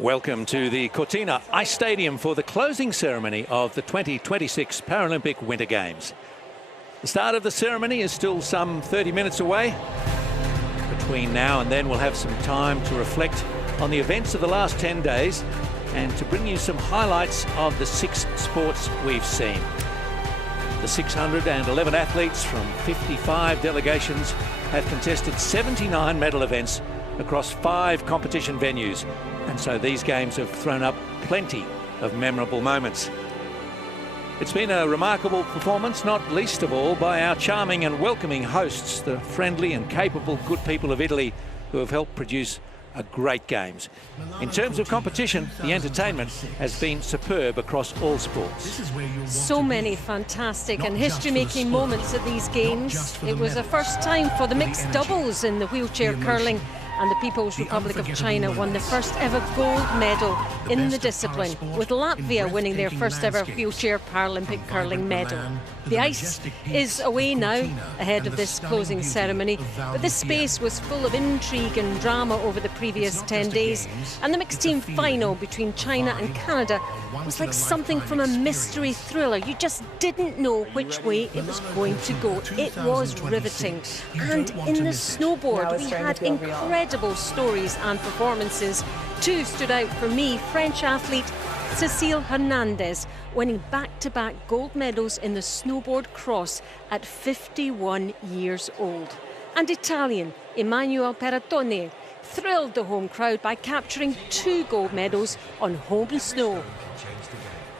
Welcome to the Cortina Ice Stadium for the closing ceremony of the 2026 Paralympic Winter Games. The start of the ceremony is still some 30 minutes away. Between now and then we'll have some time to reflect on the events of the last 10 days and to bring you some highlights of the 6 sports we've seen. The 611 athletes from 55 delegations have contested 79 medal events across 5 competition venues, and so these games have thrown up plenty of memorable moments. It's been a remarkable performance, not least of all by our charming and welcoming hosts, the friendly and capable good people of Italy, who have helped produce a great games. In terms of competition, the entertainment has been superb across all sports. So many fantastic and history-making moments at these games. It was the first time for the mixed doubles in the wheelchair curling, and the People's Republic of China won the first ever gold medal in the discipline, with Latvia winning their first ever wheelchair Paralympic curling medal. The ice is away now ahead of this closing ceremony, but this space was full of intrigue and drama over the previous 10 days, and the mixed team final between China and Canada was like something from a mystery thriller. You just didn't know which way it was going to go. It was riveting. And in the snowboard, we had incredible stories and performances. 2 stood out for me. French athlete Cécile Hernandez winning back-to-back gold medals in the snowboard cross at 51 years old. And Italian Emanuele Peratone thrilled the home crowd by capturing 2 gold medals on home snow.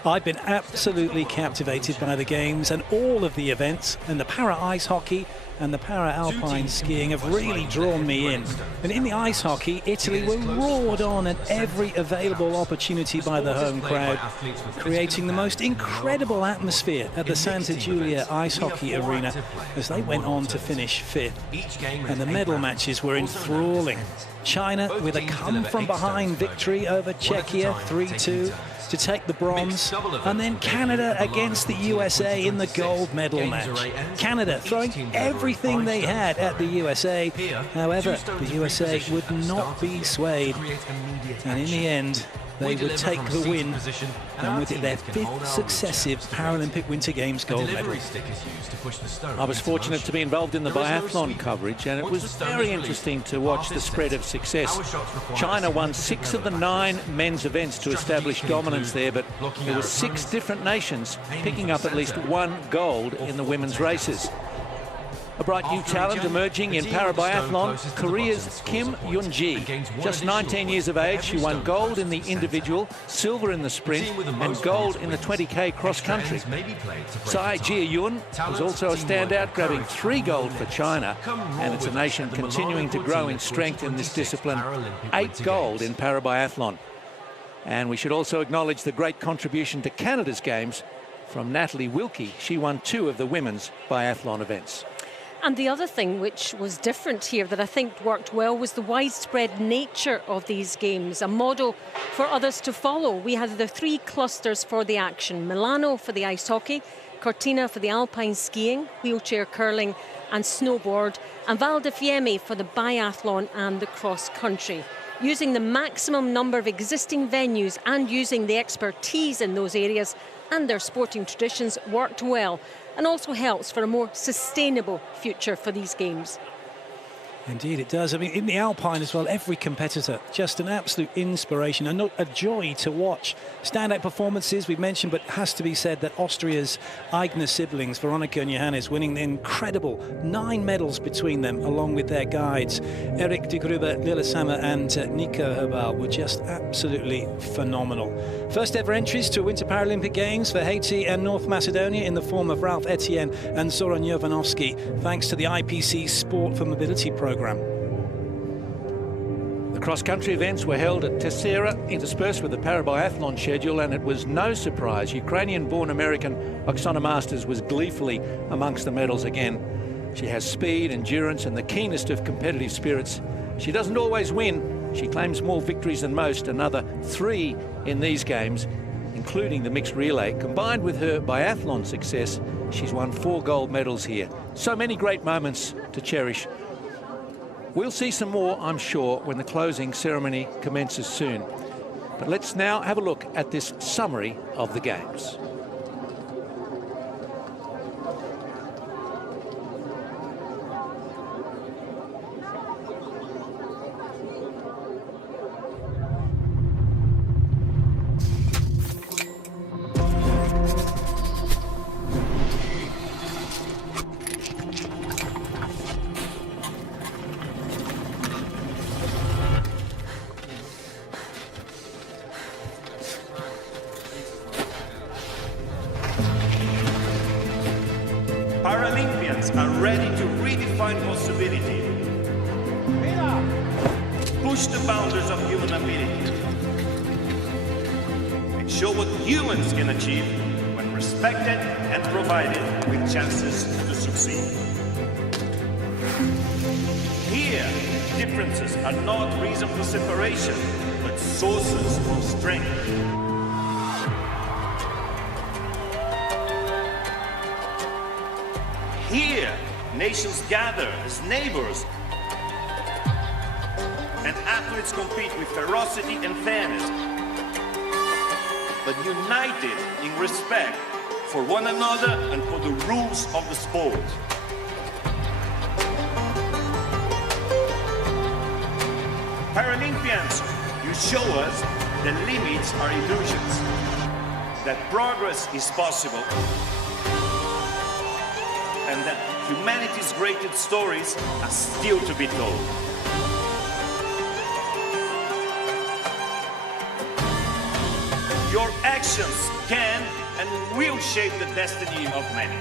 I've been absolutely captivated by the games and all of the events, and the para-ice hockey and the para-alpine skiing have really drawn me in. And in the ice hockey, Italy were roared on at every available opportunity by the home crowd, creating the most incredible atmosphere at the Santa Giulia Ice Hockey Arena as they went on to finish 5th. And the medal matches were enthralling. China with a come-from-behind victory over Czechia 3-2. to take the bronze, and then Canada against the USA in the gold medal match. Canada throwing everything they had at the USA. However, the USA would not be swayed, and in the end they would take the win, and with it their 5th successive Paralympic Winter Games gold medal. I was fortunate to be involved in the biathlon coverage, and it was very interesting to watch the spread of success. China won 6 of the 9 men's events to establish dominance there, but there were 6 different nations picking up at least 1 gold in the women's races. A bright new talent emerging in para-biathlon, Korea's Kim Yoon-ji. Just 19 years of age, she won gold in the individual, silver in the sprint, and gold in the 20k cross-country. Tsai Jia-yun was also a standout, grabbing 3 gold for China, and it's a nation continuing to grow in strength in this discipline. 8 gold in para-biathlon. And we should also acknowledge the great contribution to Canada's games from Natalie Wilkie. She won 2 of the women's biathlon events. And the other thing which was different here that I think worked well was the widespread nature of these games, a model for others to follow. We had the 3 clusters for the action: Milano for the ice hockey, Cortina for the alpine skiing, wheelchair curling and snowboard, and Val di Fiemme for the biathlon and the cross country. Using the maximum number of existing venues and using the expertise in those areas and their sporting traditions worked well, and also helps for a more sustainable future for these games. Indeed it does. I mean, in the Alpine as well, every competitor just an absolute inspiration and a joy to watch. Standout performances we've mentioned, but it has to be said that Austria's Aigner siblings, Veronica and Johannes, winning the incredible 9 medals between them, along with their guides. Eric de Gruber, Lillehammer and Nico Herbal were just absolutely phenomenal. First ever entries to Winter Paralympic Games for Haiti and North Macedonia in the form of Ralph Etienne and Zoran Jovanovski, thanks to the IPC Sport for Mobility program. The cross-country events were held at Tessera, interspersed with the para-biathlon schedule, and it was no surprise Ukrainian-born American Oksana Masters was gleefully amongst the medals again. She has speed, endurance and the keenest of competitive spirits. She doesn't always win. She claims more victories than most, another 3 in these games, including the mixed relay. Combined with her biathlon success, she's won 4 gold medals here. So many great moments to cherish. We'll see some more, I'm sure, when the closing ceremony commences soon. But let's now have a look at this summary of the Games. Paralympians are ready to redefine possibility. Push the boundaries of human ability. And show what humans can achieve when respected and provided with chances to succeed. Here, differences are not reason for separation, but sources of strength. Here, nations gather as neighbors, and athletes compete with ferocity and fairness, but united in respect for one another and for the rules of the sport. Paralympians, you show us that limits are illusions, that progress is possible, and that humanity's greatest stories are still to be told. Your actions can and will shape the destiny of many.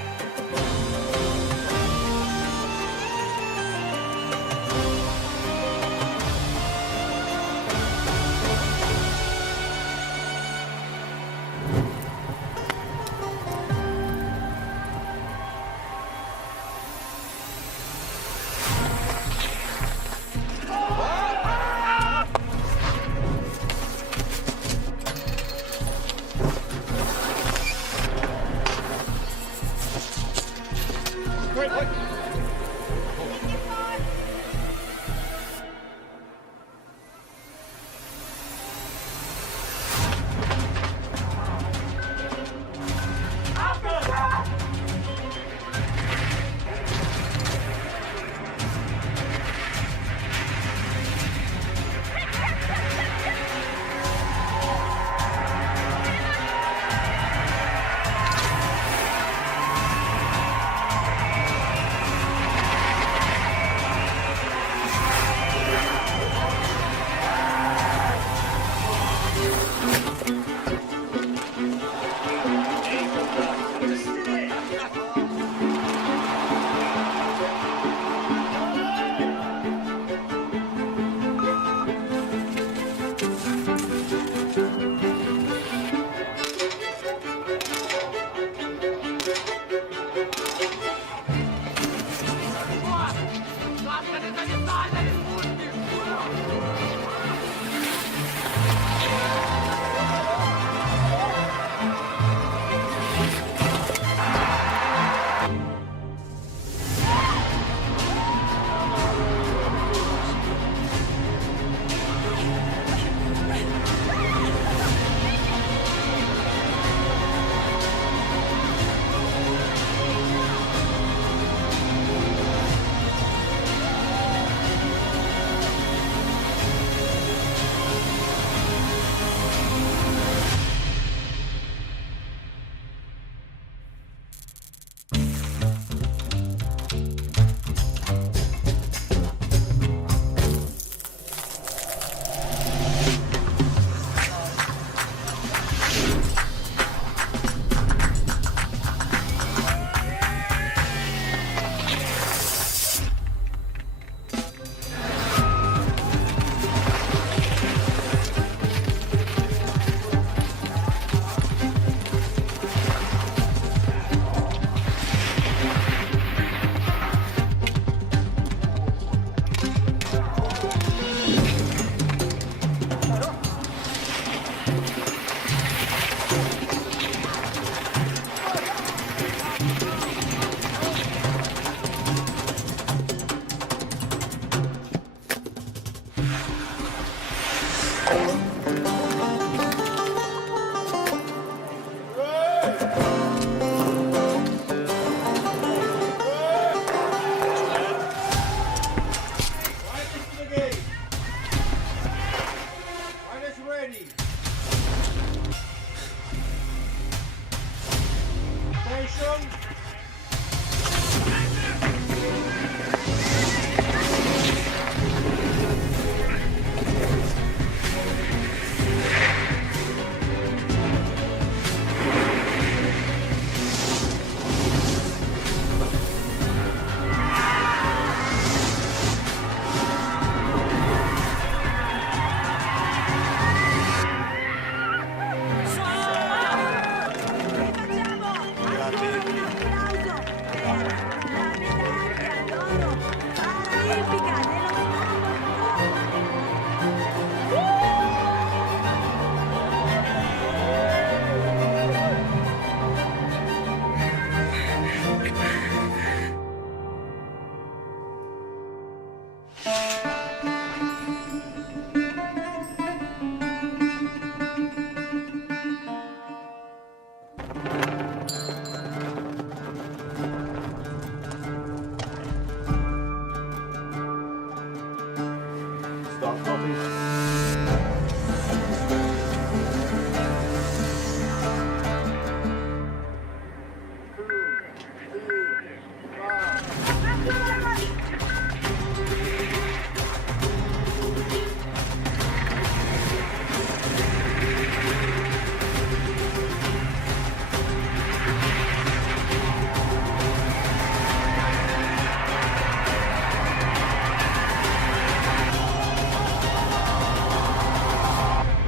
Start copy.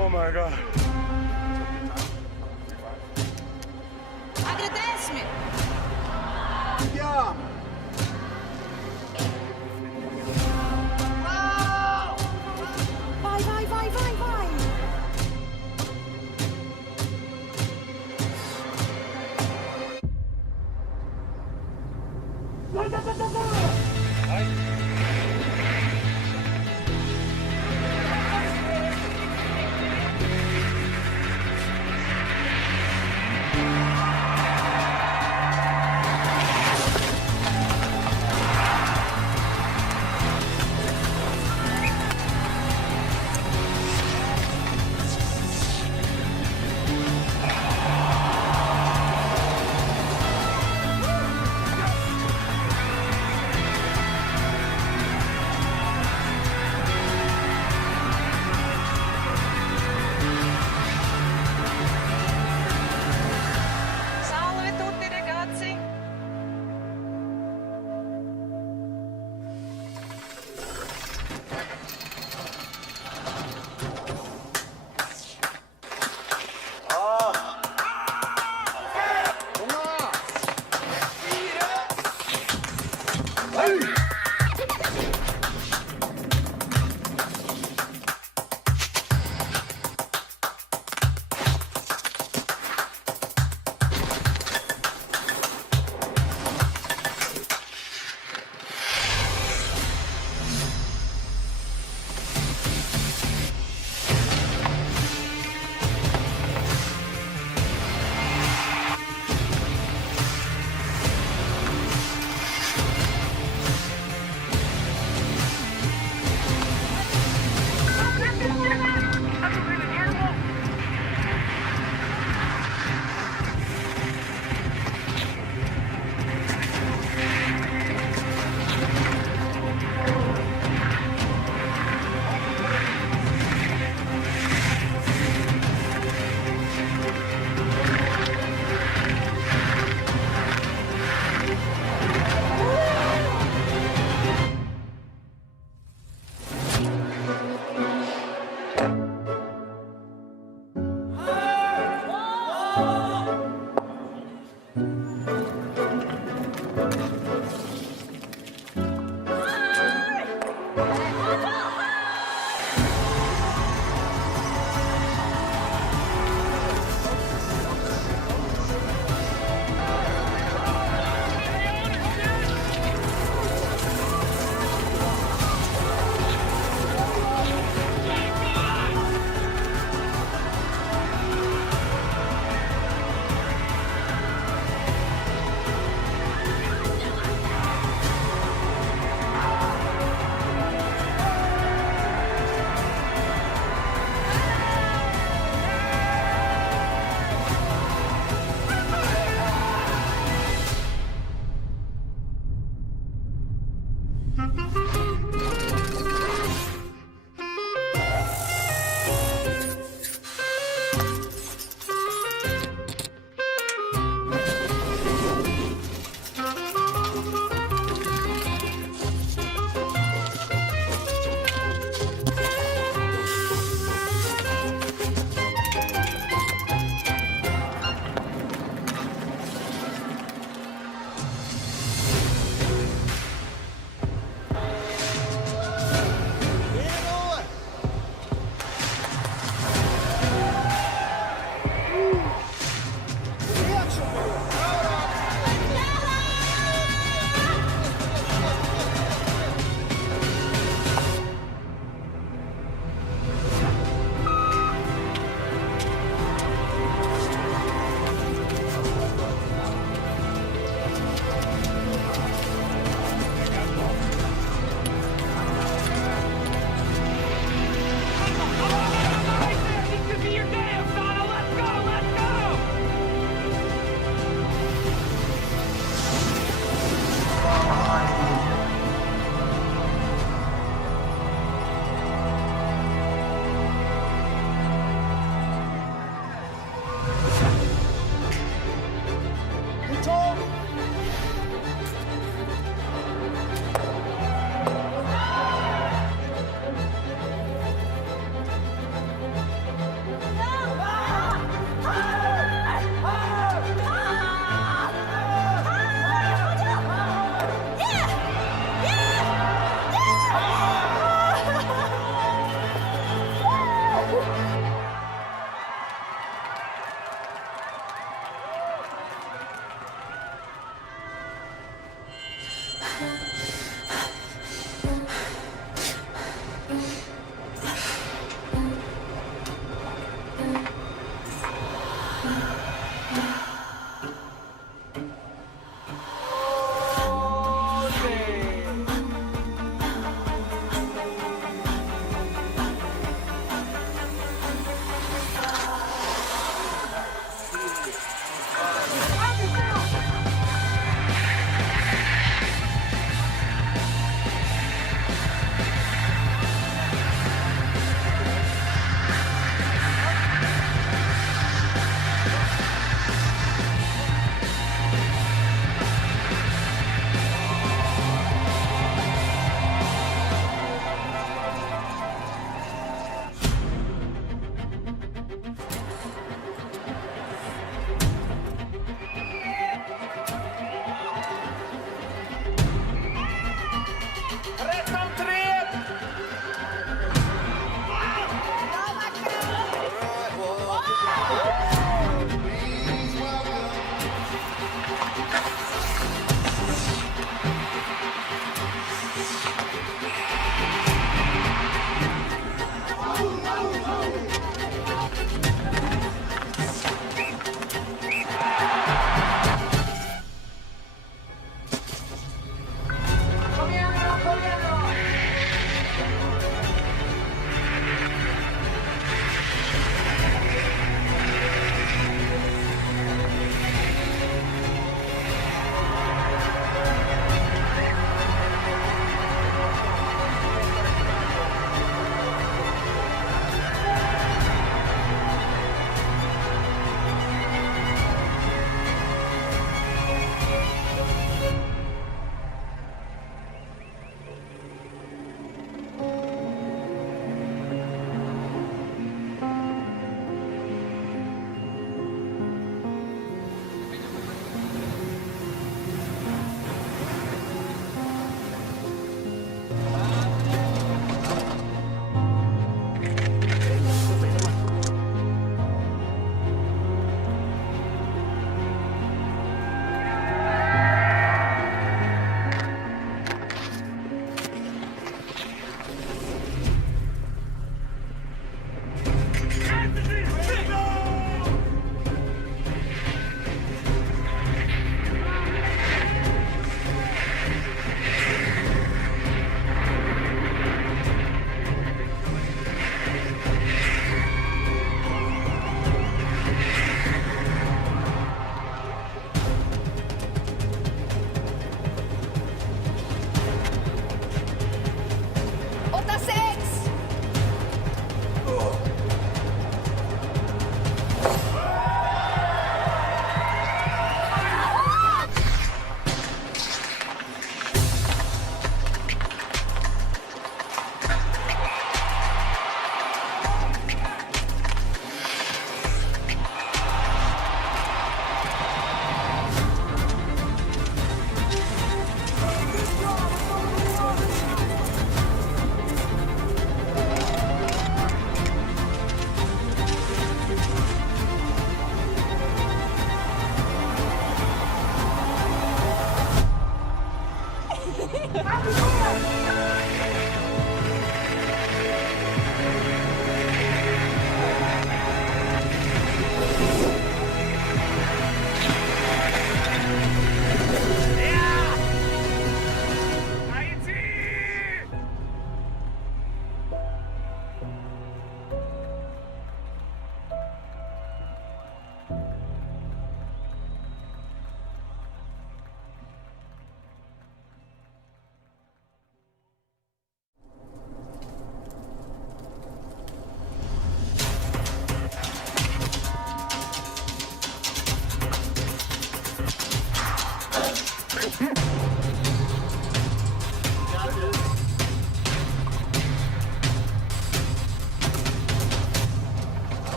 Oh my God. Agradece-me! Vai, vai, vai, vai, vai!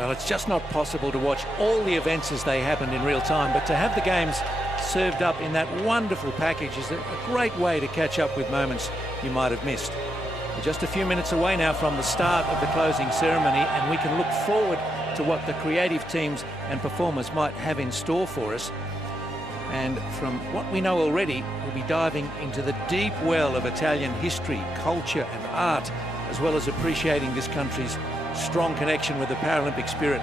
Well, it's just not possible to watch all the events as they happened in real time, but to have the games served up in that wonderful package is a great way to catch up with moments you might have missed. We're just a few minutes away now from the start of the closing ceremony, and we can look forward to what the creative teams and performers might have in store for us. And from what we know already, we'll be diving into the deep well of Italian history, culture and art, as well as appreciating this country's strong connection with the Paralympic spirit.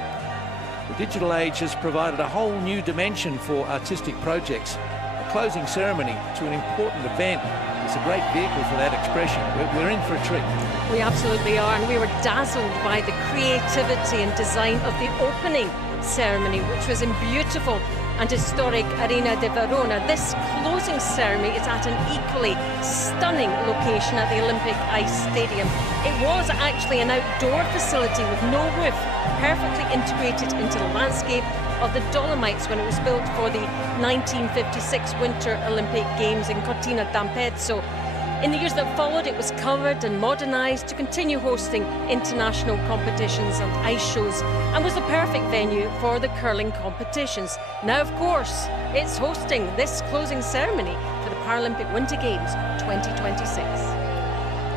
The digital age has provided a whole new dimension for artistic projects. A closing ceremony to an important event is a great vehicle for that expression. We're in for a treat. We absolutely are, and we were dazzled by the creativity and design of the opening ceremony, which was in beautiful and historic Arena de Verona. This closing ceremony is at an equally stunning location at the Olympic Ice Stadium. It was actually an outdoor facility with no roof, perfectly integrated into the landscape of the Dolomites when it was built for the 1956 Winter Olympic Games in Cortina d'Ampezzo. In the years that followed, it was covered and modernised to continue hosting international competitions and ice shows, and was the perfect venue for the curling competitions. Now, of course, it's hosting this closing ceremony for the Paralympic Winter Games 2026.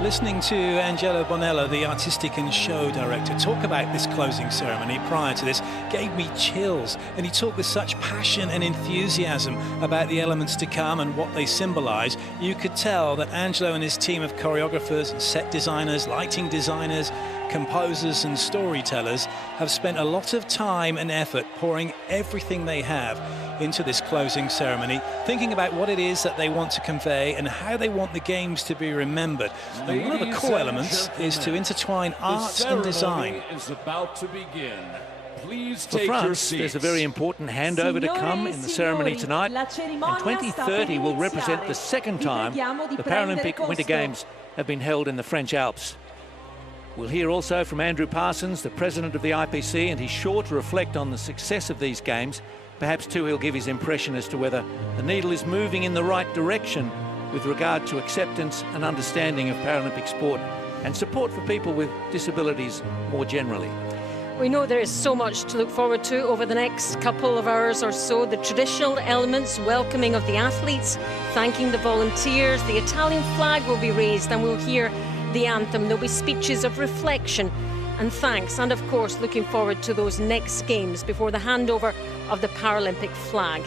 Listening to Angelo Bonello, the artistic and show director, talk about this closing ceremony prior to this gave me chills, and he talked with such passion and enthusiasm about the elements to come and what they symbolise. You could tell that Angelo and his team of choreographers and set designers, lighting designers, composers and storytellers have spent a lot of time and effort pouring everything they have into this closing ceremony, thinking about what it is that they want to convey and how they want the games to be remembered. And one of the core elements is to intertwine art and design. Is about to begin. Please For take France, your seats. there's a very important handover to come in the ceremony tonight, and 2030 will represent the second time the Paralympic Winter Games have been held in the French Alps. We'll hear also from Andrew Parsons, the president of the IPC, and he's sure to reflect on the success of these games. Perhaps too he'll give his impression as to whether the needle is moving in the right direction with regard to acceptance and understanding of Paralympic sport and support for people with disabilities more generally. We know there is so much to look forward to over the next couple of hours or so. The traditional elements, welcoming of the athletes, thanking the volunteers, the Italian flag will be raised, and we'll hear the anthem. There'll be speeches of reflection and thanks, and of course looking forward to those next games before the handover of the Paralympic flag.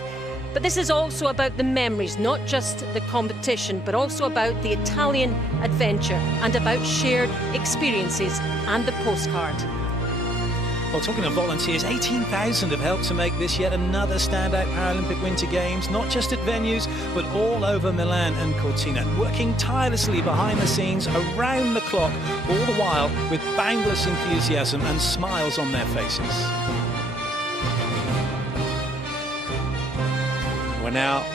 But this is also about the memories, not just the competition, but also about the Italian adventure and about shared experiences and the postcard. Well, talking of volunteers, 18,000 have helped to make this yet another standout Paralympic Winter Games, not just at venues, but all over Milan and Cortina, working tirelessly behind the scenes, around the clock, all the while with boundless enthusiasm and smiles on their faces. We're now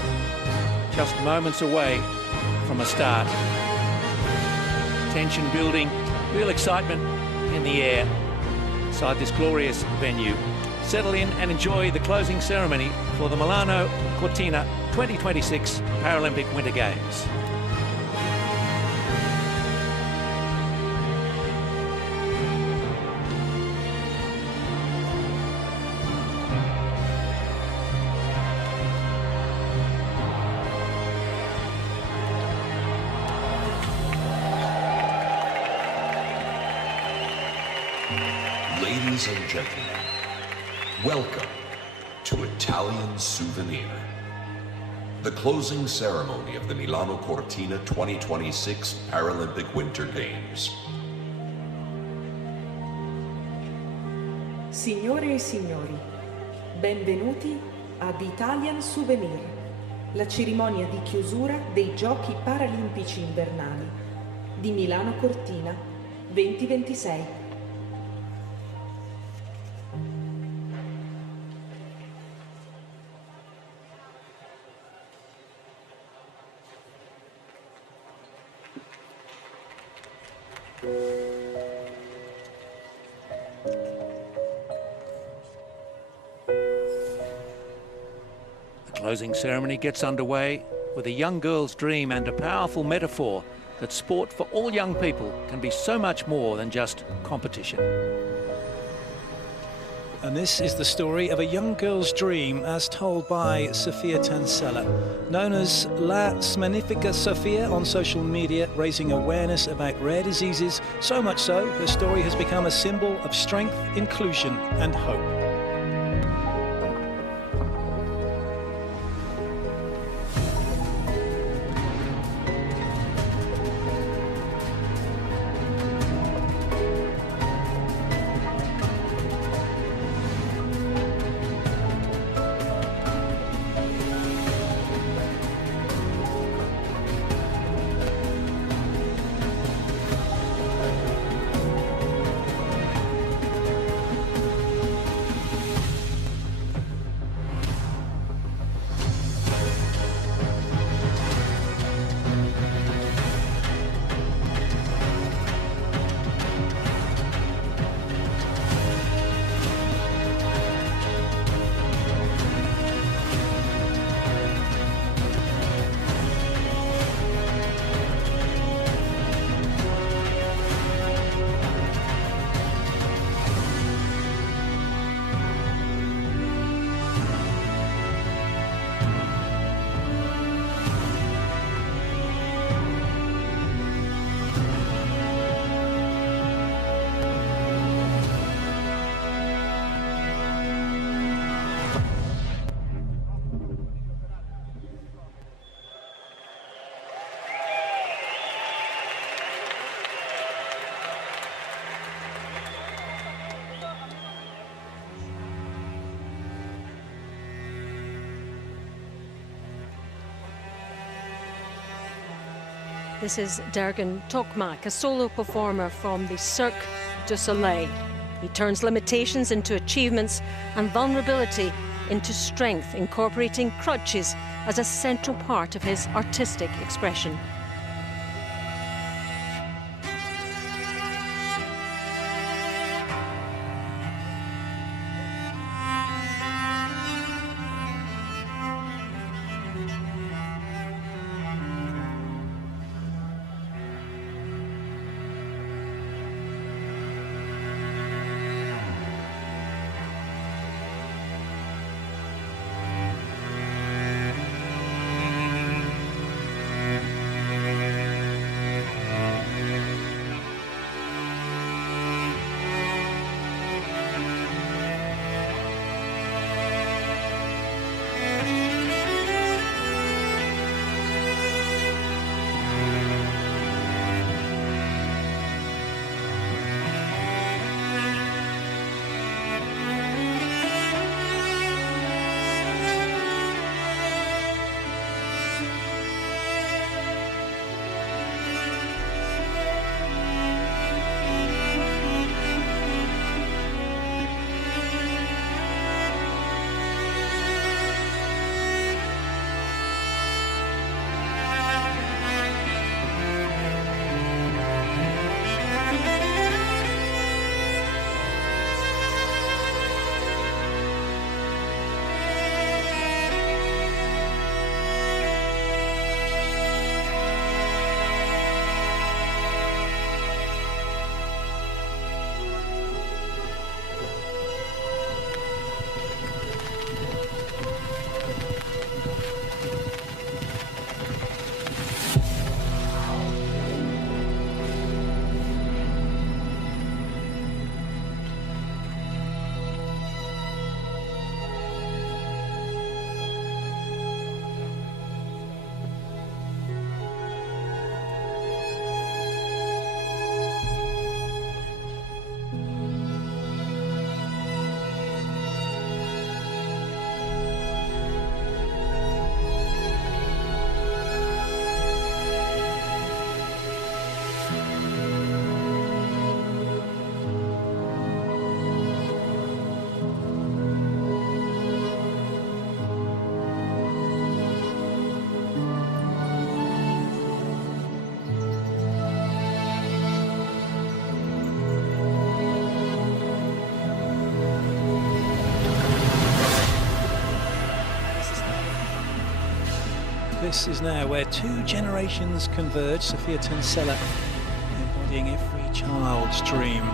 just moments away from a start. Tension building, real excitement in the air inside this glorious venue. Settle in and enjoy the closing ceremony for the Milano Cortina 2026 Paralympic Winter Games. Ladies and gentlemen, welcome to Italian Souvenir, the closing ceremony of the Milano Cortina 2026 Paralympic Winter Games. Signore e signori, benvenuti ad Italian Souvenir, la cerimonia di chiusura dei Giochi Paralimpici Invernali di Milano Cortina 2026. The closing ceremony gets underway with a young girl's dream and a powerful metaphor that sport for all young people can be so much more than just competition. And this is the story of a young girl's dream as told by Sofia Tansella, known as La Smanifica Sofia on social media, raising awareness about rare diseases, so much so her story has become a symbol of strength, inclusion and hope. This is Dergan Tokmak, a solo performer from the Cirque du Soleil. He turns limitations into achievements and vulnerability into strength, incorporating crutches as a central part of his artistic expression. this is now where two generations converge. Sophia Tonsella embodying every child's dream.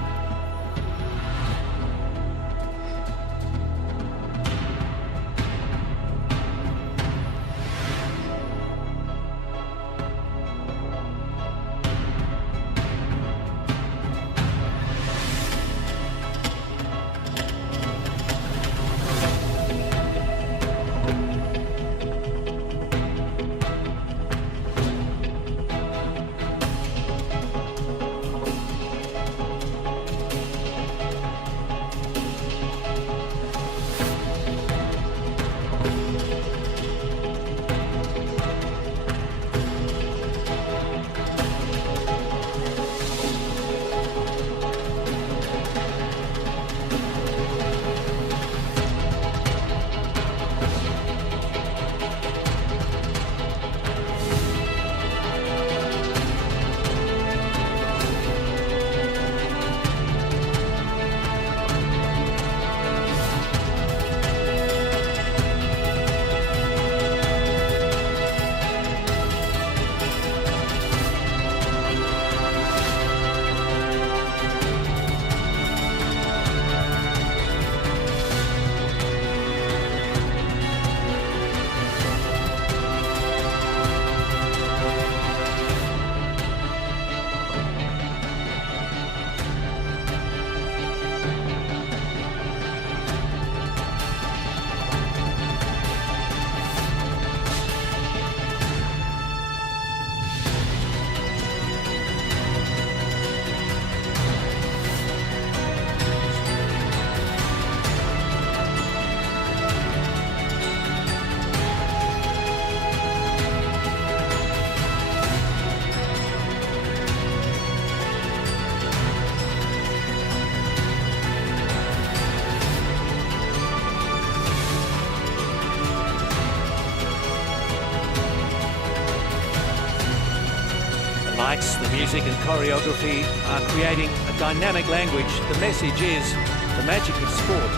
The music and choreography are creating a dynamic language. The message is the magic of sport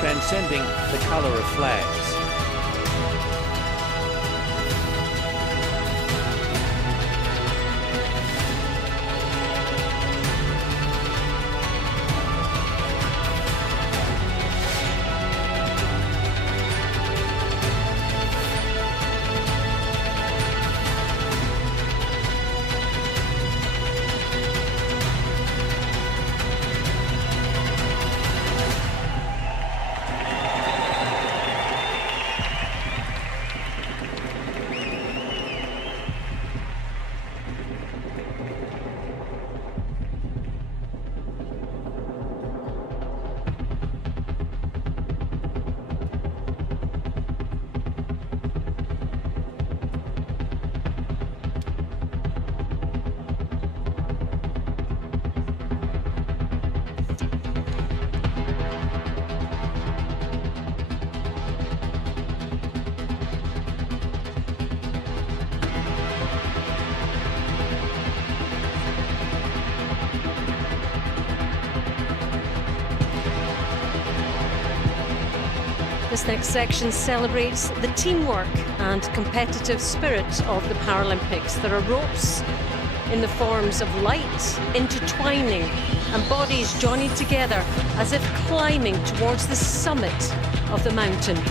transcending the colour of flags. This next section celebrates the teamwork and competitive spirit of the Paralympics. There are ropes in the forms of light intertwining and bodies joining together as if climbing towards the summit of the mountain.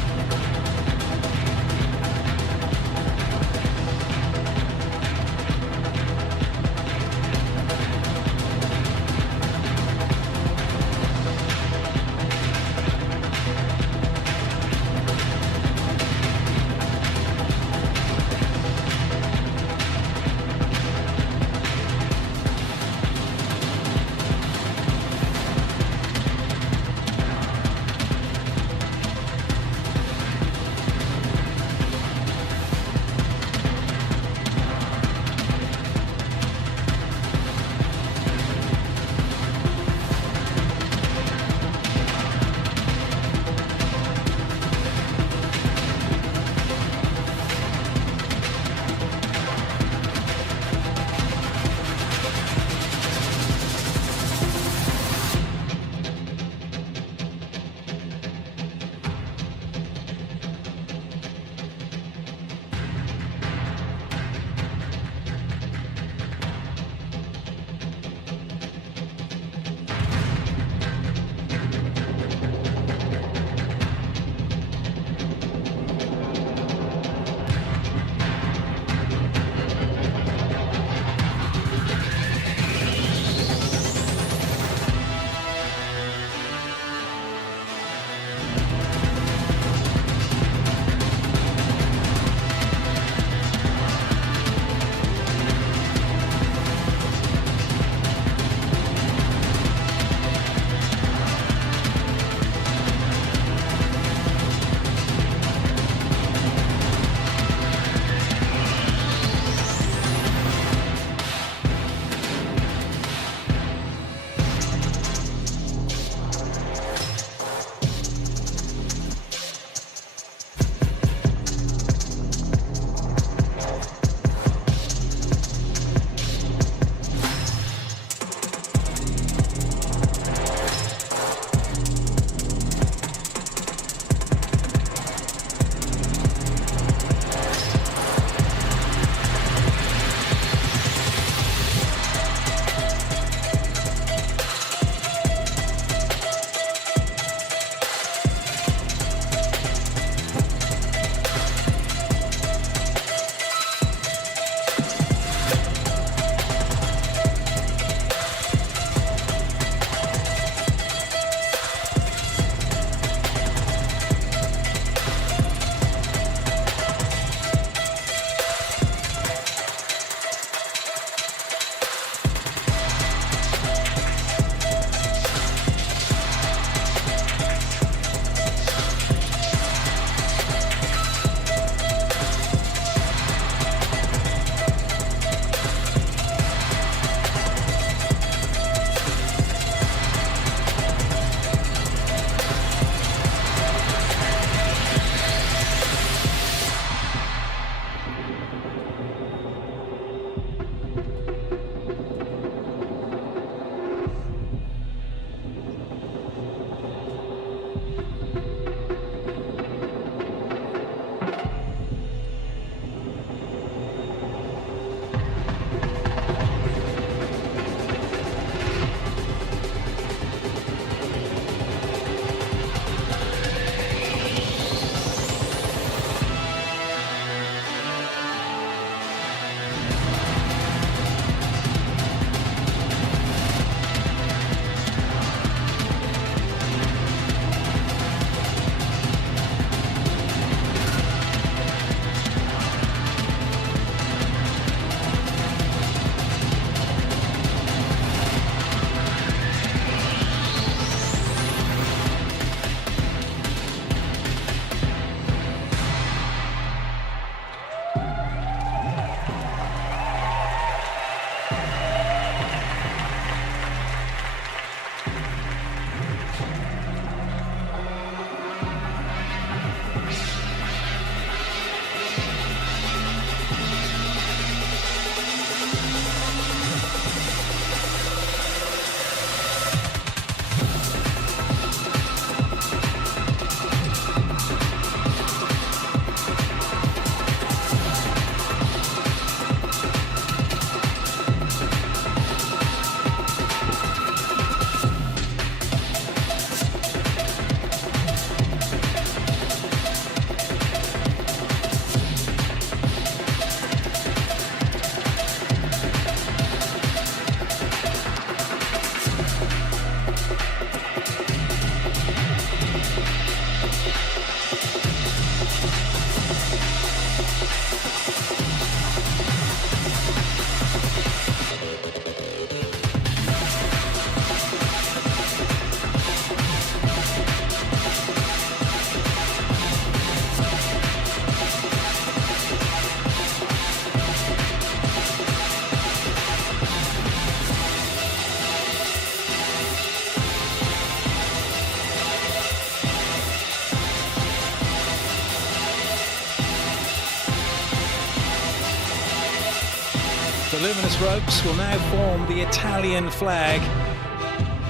luminous ropes will now form the Italian flag,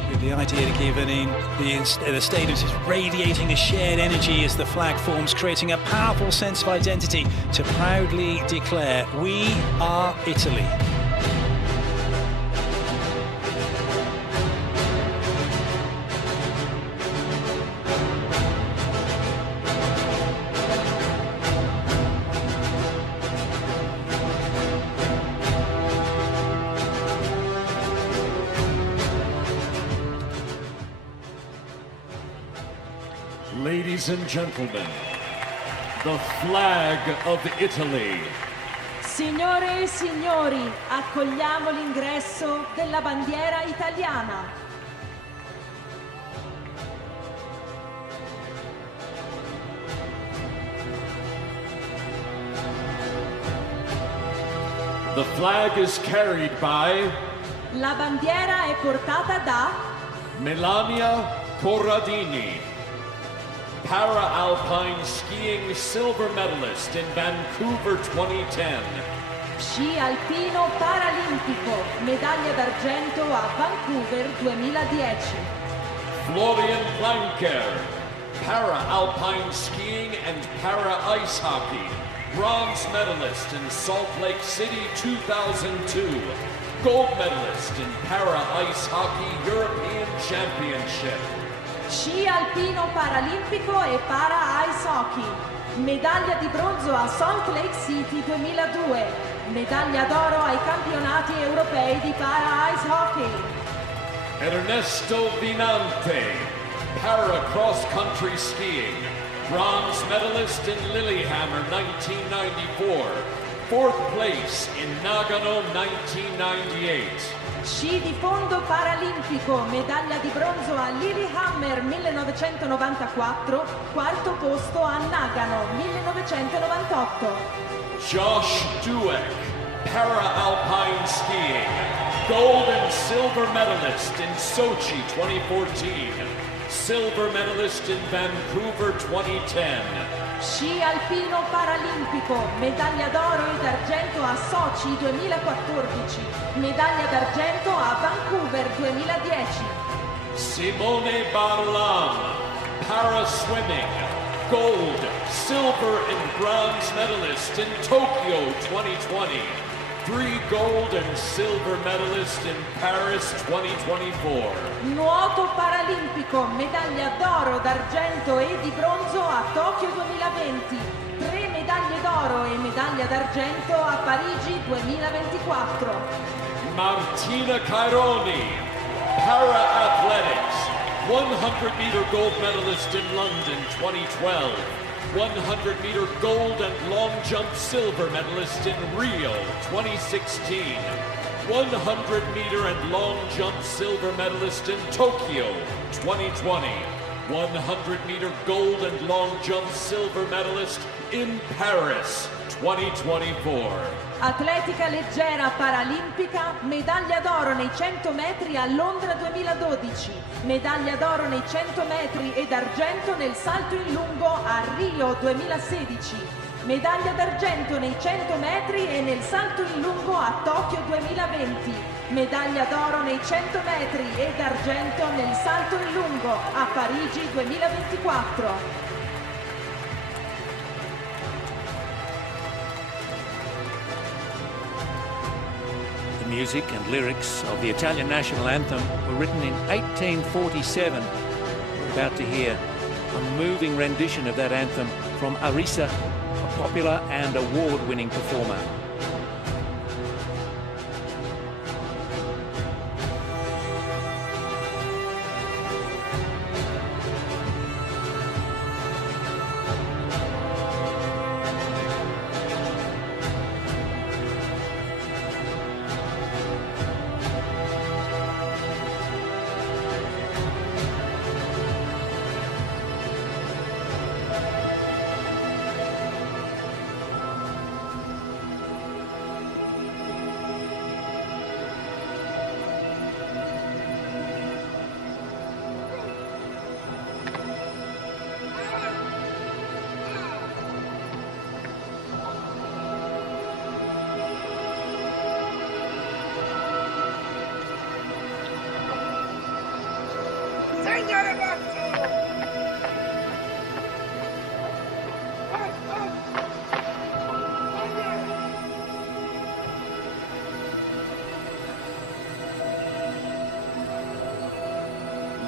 with the idea to give the stadium is radiating a shared energy as the flag forms, creating a powerful sense of identity to proudly declare, we are Italy. Ladies and gentlemen, the flag of Italy. Signore e signori, accogliamo l'ingresso della bandiera italiana. The flag is carried by La bandiera è portata da Milano Cortina, para-alpine skiing silver medalist in Vancouver 2010. sci alpino paralimpico, medaglia d'argento a Vancouver 2010. Florian Blanker, para-alpine skiing and para-ice hockey, bronze medalist in Salt Lake City 2002, gold medalist in para-ice hockey European Championship. Sci alpino paralimpico e para ice hockey, medaglia di bronzo a Salt Lake City 2002, medaglia d'oro ai campionati europei di para ice hockey. Ernesto Vinante, para cross-country skiing, bronze medalist in Lillehammer 1994, fourth place in Nagano 1998. Sci di fondo paralimpico, medaglia di bronzo a Lillehammer 1994, quarto posto a Nagano 1998. Josh Dueck, para-alpine skiing, gold and silver medalist in Sochi 2014, silver medalist in Vancouver 2010. Sci alpino paralimpico, medaglia d'oro ed argento a Sochi 2014, medaglia d'argento a Vancouver 2010. Simone Barlam, para-swimming, gold, silver and bronze medalist in Tokyo 2020, 3 gold and silver medalist in Paris 2024. Nuoto paralimpico, medaglia d'oro, d'argento e di bronzo a Tokyo 2020, 3 medaglie d'oro e medaglia d'argento a Parigi 2024. Martina Caironi, para-athletics, 100-meter gold medalist in London 2012, 100-meter gold and long jump silver medalist in Rio 2016, 100-meter and long jump silver medalist in Tokyo 2020, 100-meter gold and long jump silver medalist in Paris 2024. Atletica leggera paralimpica, medaglia d'oro nei 100 metri a Londra 2012, medaglia d'oro nei 100 metri ed argento nel salto in lungo a Rio 2016, medaglia d'argento nei 100 metri e nel salto in lungo a Tokyo 2020, medaglia d'oro nei 100 metri ed argento nel salto in lungo a Parigi 2024. The music and lyrics of the Italian national anthem were written in 1847. We're about to hear a moving rendition of that anthem from Arisa, a popular and award-winning performer.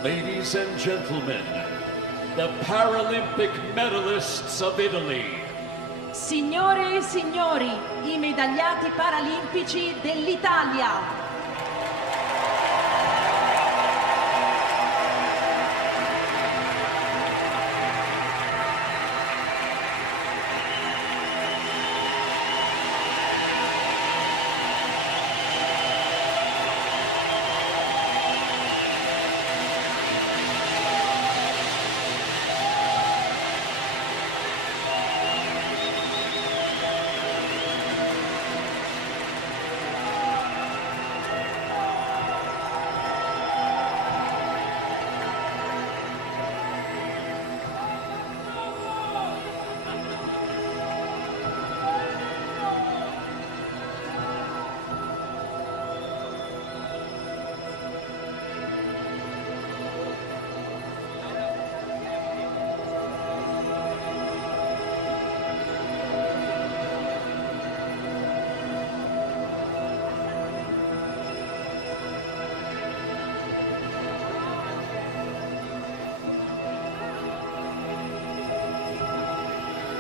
Ladies and gentlemen, the Paralympic medalists of Italy. Signore e signori, i medagliati paralimpici dell'Italia.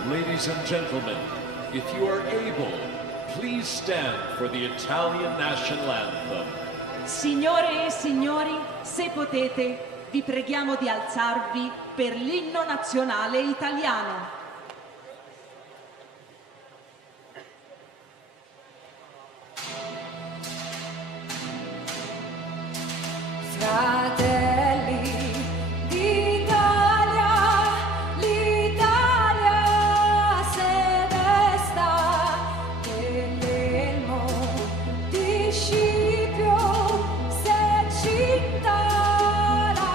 Ladies and gentlemen, if you are able, please stand for the Italian national anthem. Signore e signori, se potete, vi preghiamo di alzarvi per l'inno nazionale italiano. La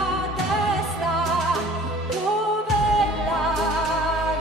testa, dove la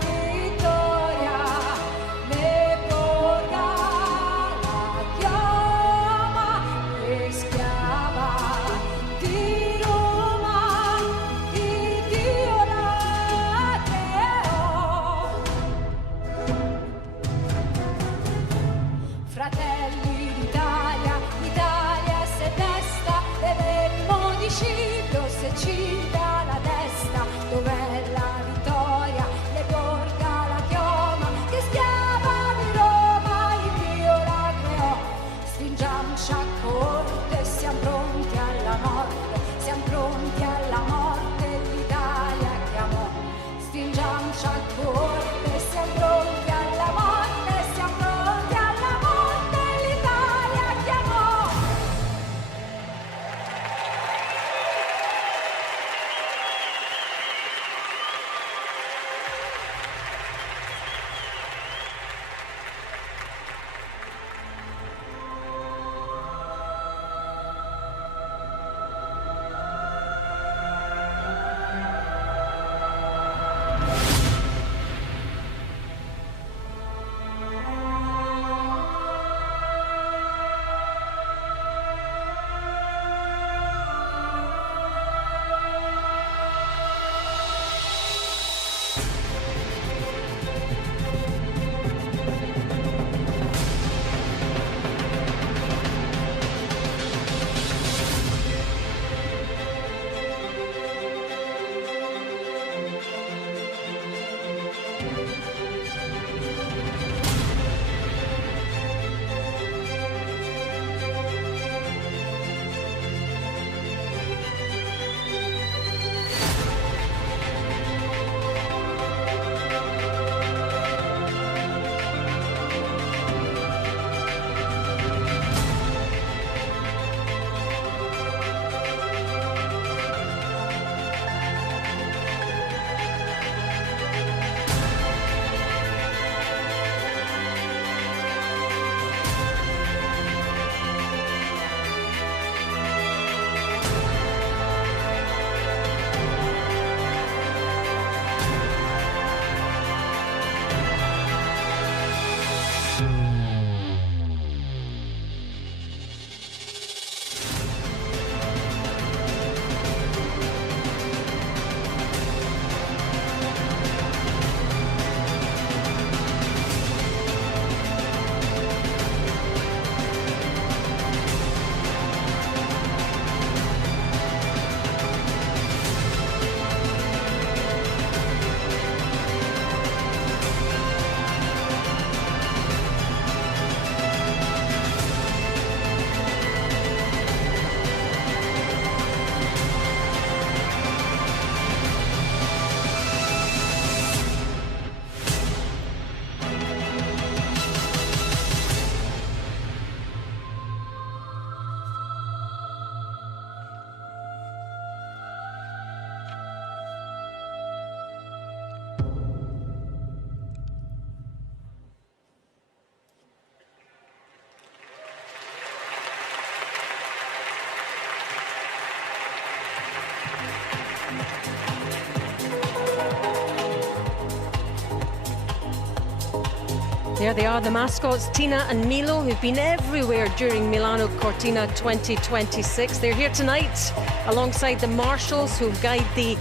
There they are, the mascots, Tina and Milo, who've been everywhere during Milano Cortina 2026. They're here tonight alongside the marshals who guide the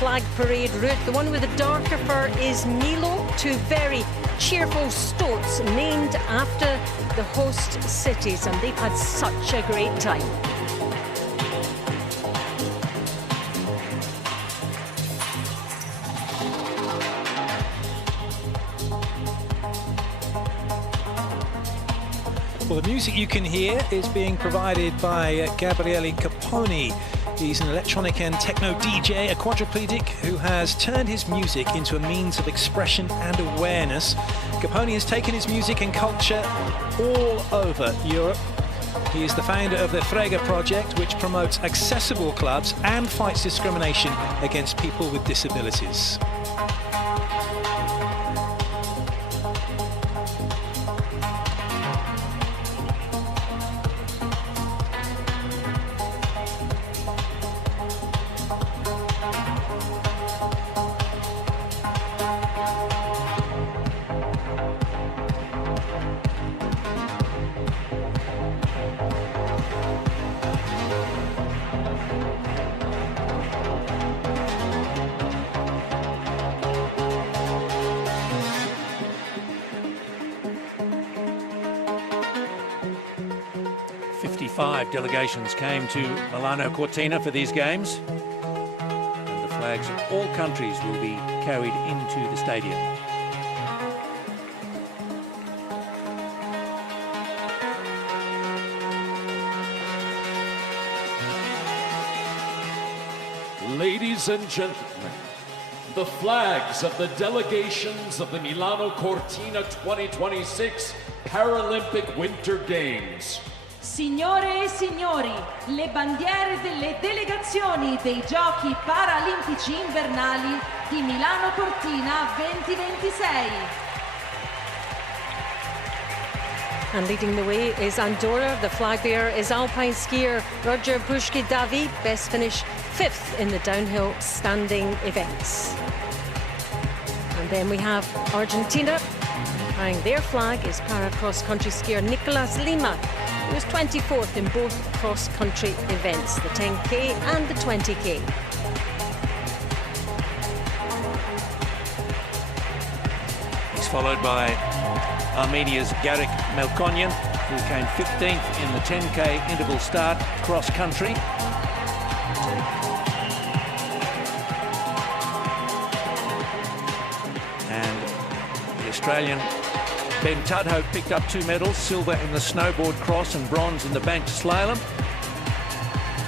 flag parade route. The one with the darker fur is Milo, two very cheerful stoats named after the host cities, and they've had such a great time. Well, the music you can hear is being provided by Gabriele Caponi. He's an electronic and techno DJ, a quadriplegic who has turned his music into a means of expression and awareness. Caponi has taken his music and culture all over Europe. He is the founder of the Frega project, which promotes accessible clubs and fights discrimination against people with disabilities. Five delegations came to Milano Cortina for these games, and the flags of all countries will be carried into the stadium. Ladies and gentlemen, the flags of the delegations of the Milano Cortina 2026 Paralympic Winter Games. Signore e signori, le bandiere delle delegazioni dei Giochi Paralimpici Invernali di Milano Cortina 2026. And leading the way is Andorra. The flag bearer is alpine skier Roger Bushki-Davi, best finish 5th in the downhill standing events. And then we have Argentina. Flying their flag is para-cross-country skier Nicolas Lima, who was 24th in both cross-country events, the 10K and the 20K. He's followed by Armenia's Garrick Melkonyan, who came 15th in the 10K interval start cross-country. And the Australian Ben Tudhope picked up 2 medals, silver in the snowboard cross and bronze in the banked slalom.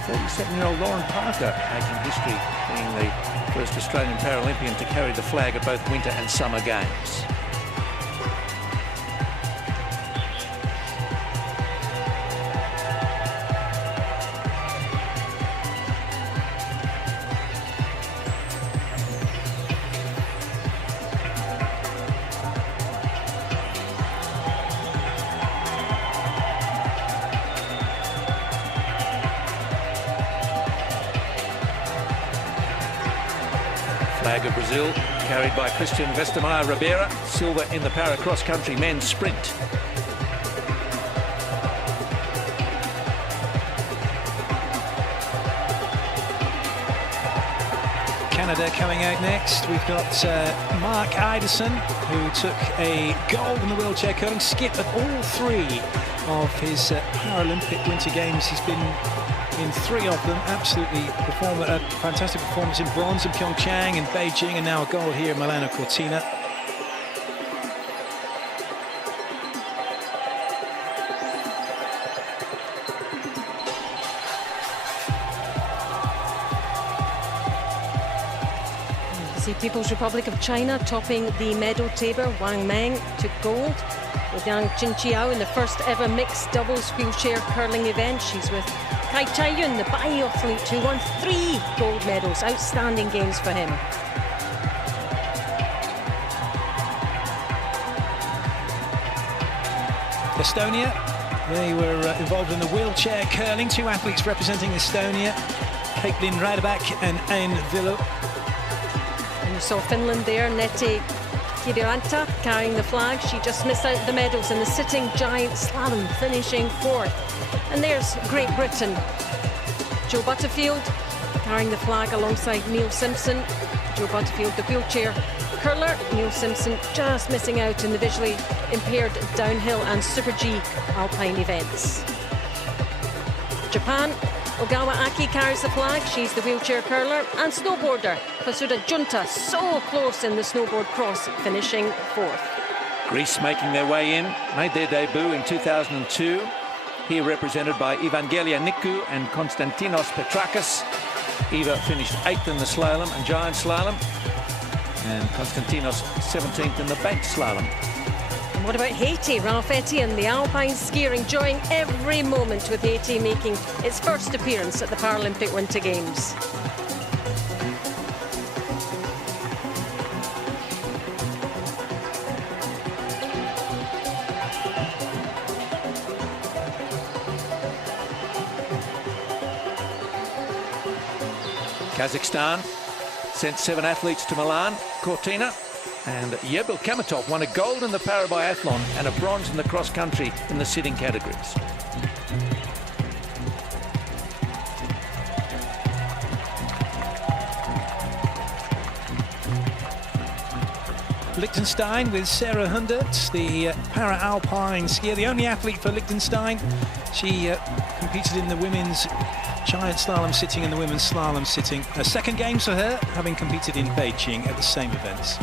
37-year-old Lauren Parker making history, being the first Australian Paralympian to carry the flag at both Winter and Summer Games. Flag of Brazil, carried by Christian Westermeyer Ribeira, silver in the para cross-country men's sprint. Canada coming out next. We've got Mark Iderson, who took a gold in the wheelchair curling, skipped at all 3 of his Paralympic Winter Games. He's been in 3 of them. Absolutely a fantastic performance in bronze in Pyeongchang and Beijing, and now a gold here in Milano Cortina. The People's Republic of China topping the medal table. Wang Meng took gold with Yang Jinqiao in the first ever mixed doubles wheelchair curling event. She's with Kai Chaiyun, the biathlete, who won 3 gold medals. Outstanding games for him. Estonia, they were involved in the wheelchair curling. 2 athletes representing Estonia, Caitlin Radebach and Ain Villo. And you saw Finland there, Nete Kiviranta carrying the flag. She just missed out the medals in the sitting giant slalom, finishing 4th. And there's Great Britain. Joe Butterfield carrying the flag alongside Neil Simpson. Joe Butterfield, the wheelchair curler. Neil Simpson just missing out in the visually impaired downhill and Super G alpine events. Japan, Ogawa Aki carries the flag. She's the wheelchair curler. And snowboarder Kasuda Junta, so close in the snowboard cross, finishing 4th. Greece making their way in, made their debut in 2002. Here represented by Evangelia Nikou and Konstantinos Petrakis. Eva finished 8th in the slalom and giant slalom, and Konstantinos 17th in the bank slalom. And what about Haiti? Ralph Etienne, the alpine skier, enjoying every moment, with Haiti making its first appearance at the Paralympic Winter Games. Kazakhstan sent 7 athletes to Milan Cortina, and Yebil Kamatov won a gold in the para-biathlon and a bronze in the cross-country in the sitting categories. Liechtenstein with Sarah Hundert, the para-alpine skier, the only athlete for Liechtenstein. She competed in the women's giant slalom sitting and the women's slalom sitting. A second games for her, having competed in Beijing at the same events.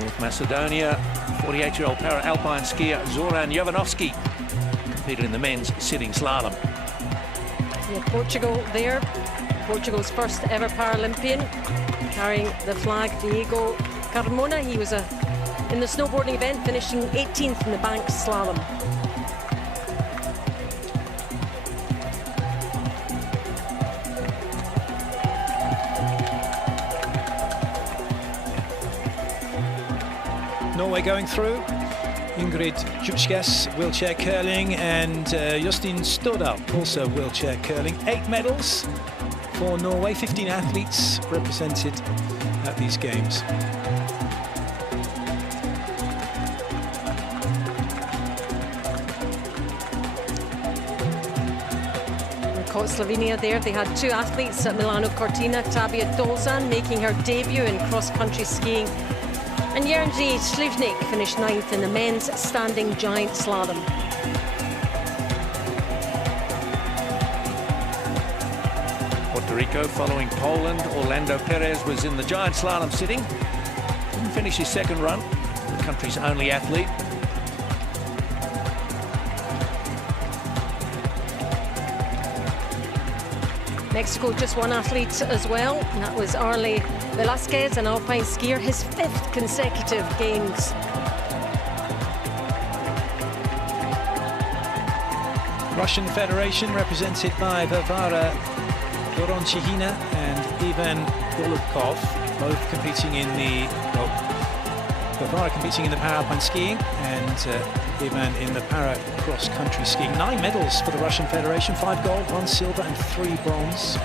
North Macedonia, 48-year-old para-alpine skier Zoran Jovanovski competed in the men's sitting slalom. Yeah, Portugal there, Portugal's first ever Paralympian, carrying the flag, Diego Carmona. He was in the snowboarding event, finishing 18th in the bank slalom. Norway going through. Ingrid Djupskas, wheelchair curling, and Justin Stordal, also wheelchair curling. 8 medals for Norway, 15 athletes represented at these games. Caught Slovenia there. They had 2 athletes at Milano Cortina. Tabia Dolzan making her debut in cross-country skiing. And Jerzy Slivnik finished 9th in the men's standing giant slalom. Puerto Rico following Poland. Orlando Perez was in the giant slalom sitting. Didn't finish his second run. The country's only athlete. Mexico just 1 athlete as well, and that was Arle Velasquez, an alpine skier, his 5th consecutive games. Russian Federation represented by Varvara Goronchihina and Ivan Golubkov, both competing in the, Varvara competing in the para-alpine skiing and Ivan in the para-cross country skiing. 9 medals for the Russian Federation, 5 gold, 1 silver and 3 bronze.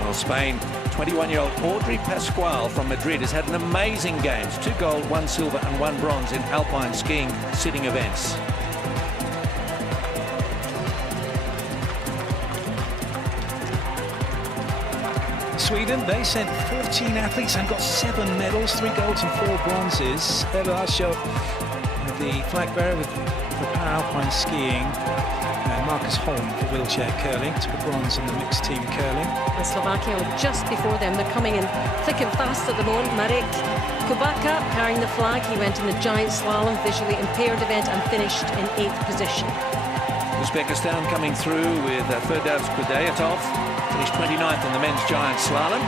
Well, Spain, 21-year-old Audrey Pascual from Madrid has had an amazing games. 2 gold, 1 silver and 1 bronze in alpine skiing sitting events. Sweden, they sent 14 athletes and got 7 medals, 3 golds and 4 bronzes. Eberasho, the flag bearer with the para-alpine skiing, and Marcus Holm for wheelchair curling, took a bronze in the mixed team curling. And Slovakia just before them, they're coming in thick and fast at the moment. Marek Kubaka carrying the flag. He went in the giant slalom visually impaired event and finished in 8th position. Uzbekistan coming through with Ferdav Kudayatov, finished 29th in the men's giant slalom.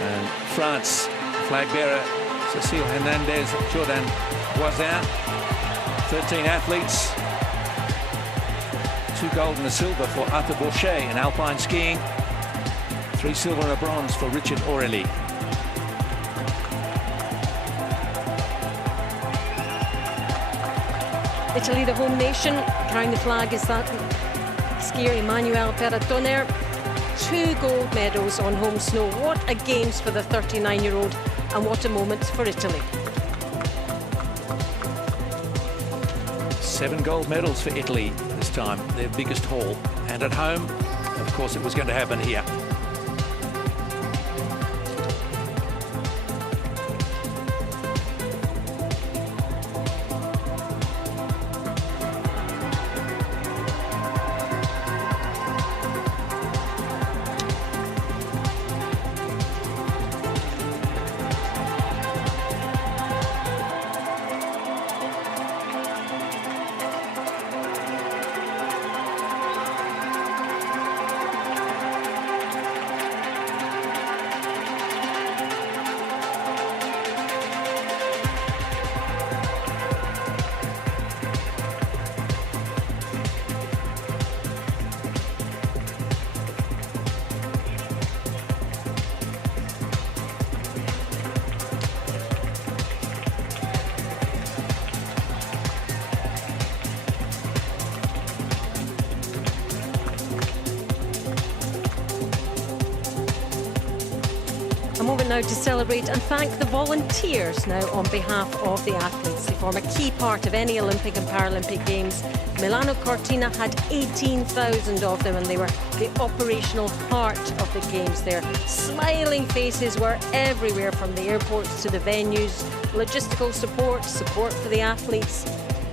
And France, flag bearer Cecile Hernandez, Jordan Voisin, 13 athletes, 2 gold and a silver for Arthur Boucher in alpine skiing, 3 silver and a bronze for Richard Aurelie. Italy, the home nation, carrying the flag is that skier Emmanuel Peratoner. 2 gold medals on home snow. What a games for the 39-year-old, and what a moment for Italy. 7 gold medals for Italy this time, their biggest haul. And at home, of course, it was going to happen here. A moment now to celebrate and thank the volunteers now on behalf of the athletes. They form a key part of any Olympic and Paralympic Games. Milano Cortina had 18,000 of them, and they were the operational heart of the Games there. Smiling faces were everywhere, from the airports to the venues. Logistical support for the athletes.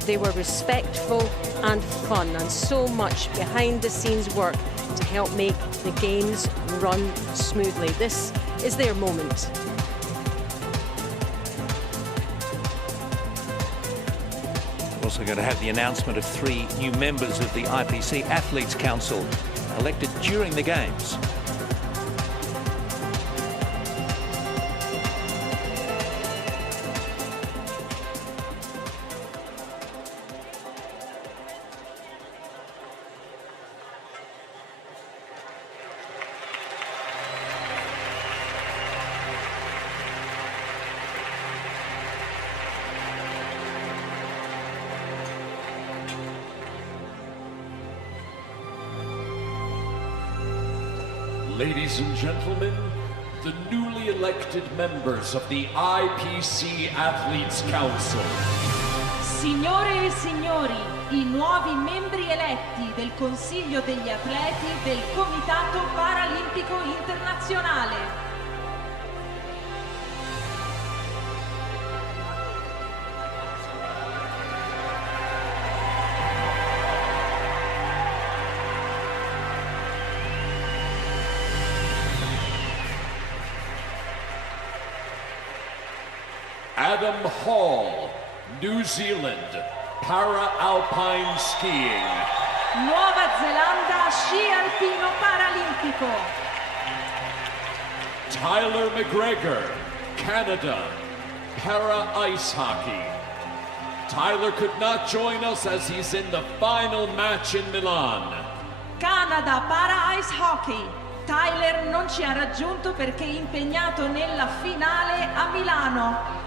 They were respectful and fun, and so much behind the scenes work to help make the Games run smoothly. This is their moment. We're also going to have the announcement of 3 new members of the IPC Athletes Council elected during the Games. Ladies and gentlemen, the newly elected members of the IPC Athletes Council. Signore e signori, i nuovi membri eletti del Consiglio degli Atleti del Comitato Paralimpico Internazionale. Adam Hall, New Zealand, para-alpine skiing. Nuova Zelanda, sci alpino paralimpico. Tyler McGregor, Canada, para-ice hockey. Tyler could not join us as he's in the final match in Milan. Canada, para-ice hockey. Tyler non ci ha raggiunto perché è impegnato nella finale a Milano.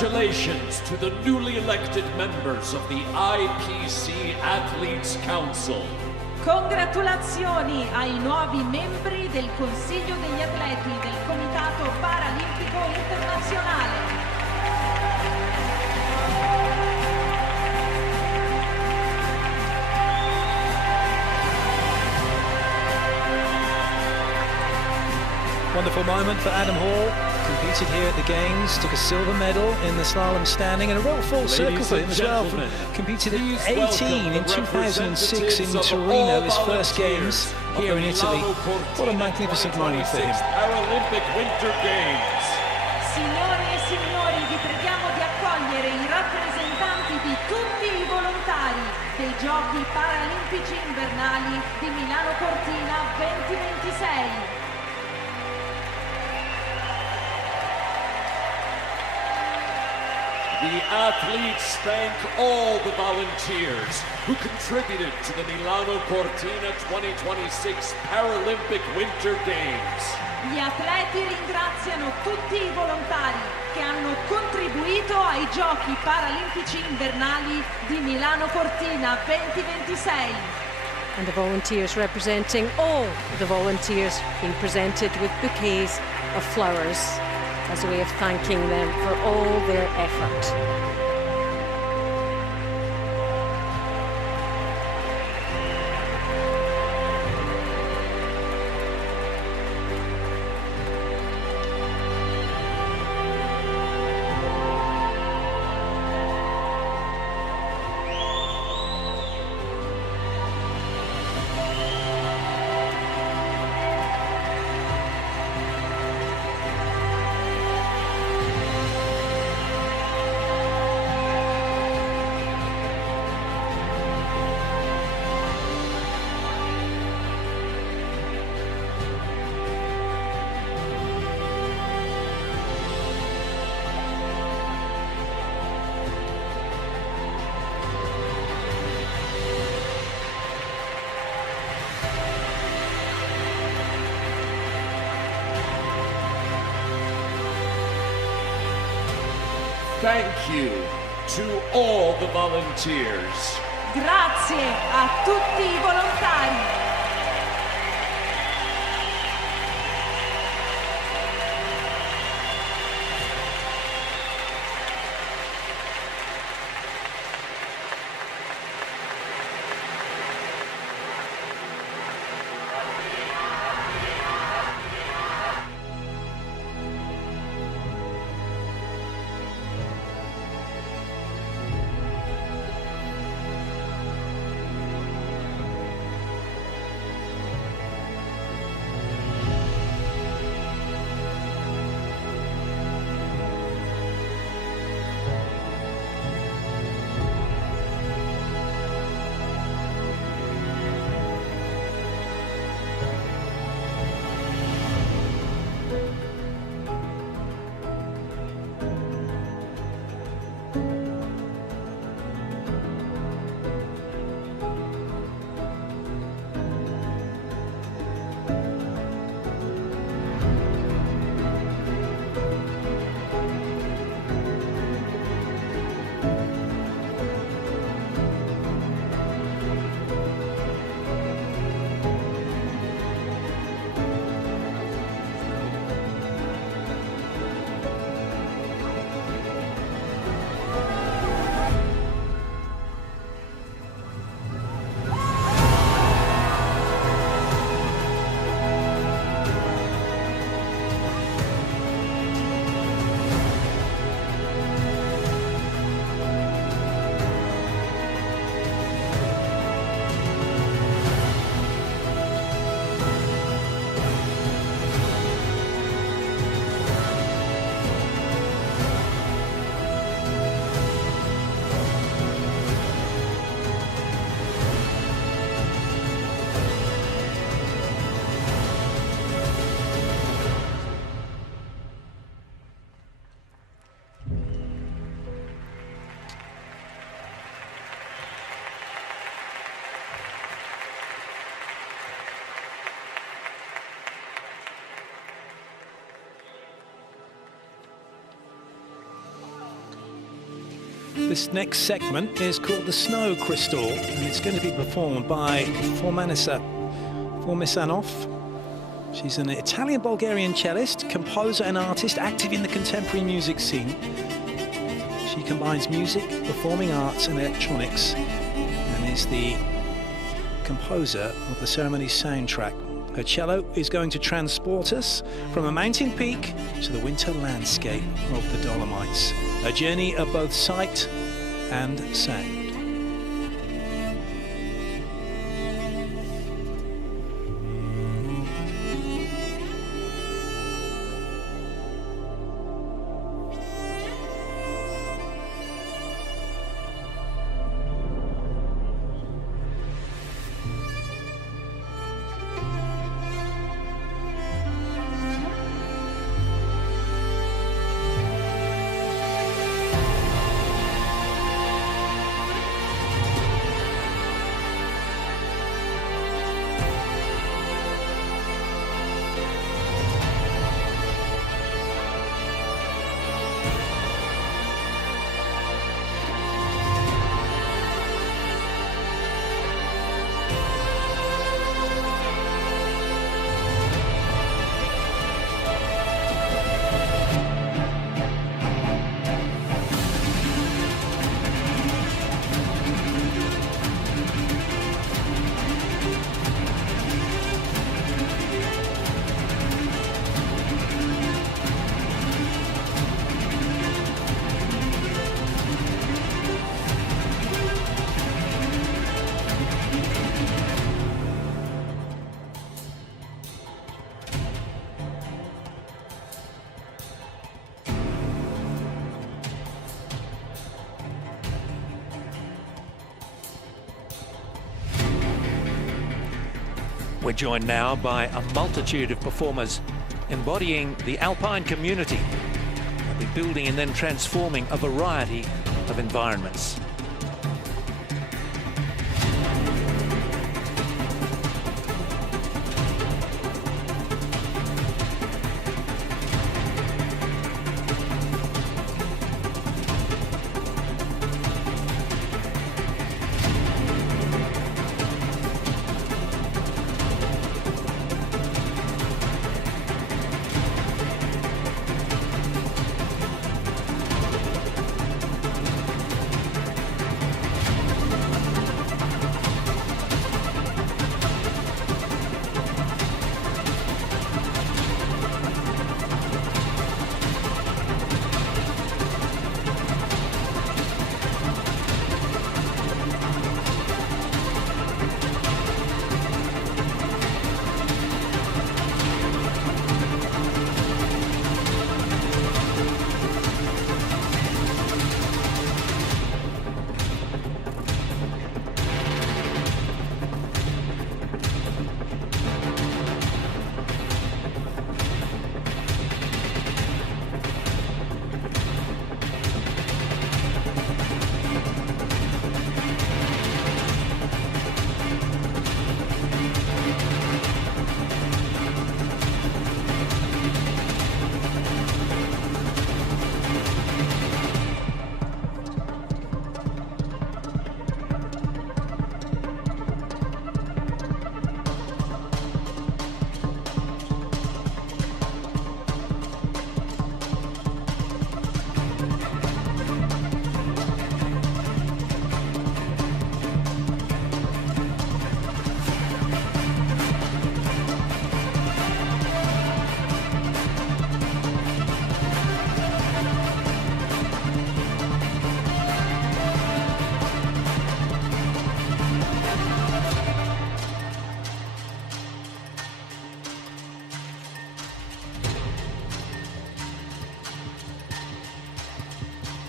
Congratulations to the newly elected members of the IPC Athletes Council. Congratulazioni ai nuovi membri del Consiglio degli Atleti del Comitato Paralimpico Internazionale. Wonderful moment for Adam Hall. Competed here at the Games, took a silver medal in the slalom standing, and a real full circle for him as well. Competed at 18 in 2006 in Torino, his first Games here in Italy. What a magnificent moment for him. Paralympic Winter Games. Signore e signori, vi preghiamo di accogliere i rappresentanti di tutti i volontari dei Giochi Paralimpici Invernali di Milano Cortina 2026. The athletes thank all the volunteers who contributed to the Milano Cortina 2026 Paralympic Winter Games. Gli atleti ringraziano tutti i volontari che hanno contribuito ai Giochi Paralimpici Invernali di Milano Cortina 2026. And the volunteers representing all the volunteers being presented with bouquets of flowers as a way of thanking them for all their effort. Thank you to all the volunteers. Grazie a tutti i volontari. This next segment is called the Snow Crystal, and it's going to be performed by Formisanov. She's an Italian-Bulgarian cellist, composer and artist active in the contemporary music scene. She combines music, performing arts and electronics, and is the composer of the ceremony's soundtrack. Her cello is going to transport us from a mountain peak to the winter landscape of the Dolomites, a journey of both sight and sound. We're joined now by a multitude of performers embodying the alpine community. They'll be building and then transforming a variety of environments.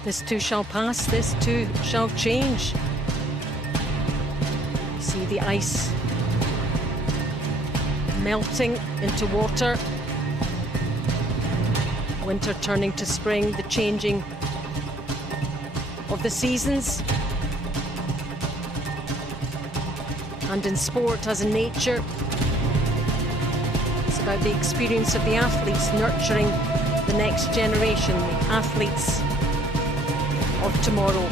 This too shall pass, this too shall change. See the ice melting into water. Winter turning to spring, the changing of the seasons. And in sport, as in nature, it's about the experience of the athletes nurturing the next generation, the athletes of tomorrow.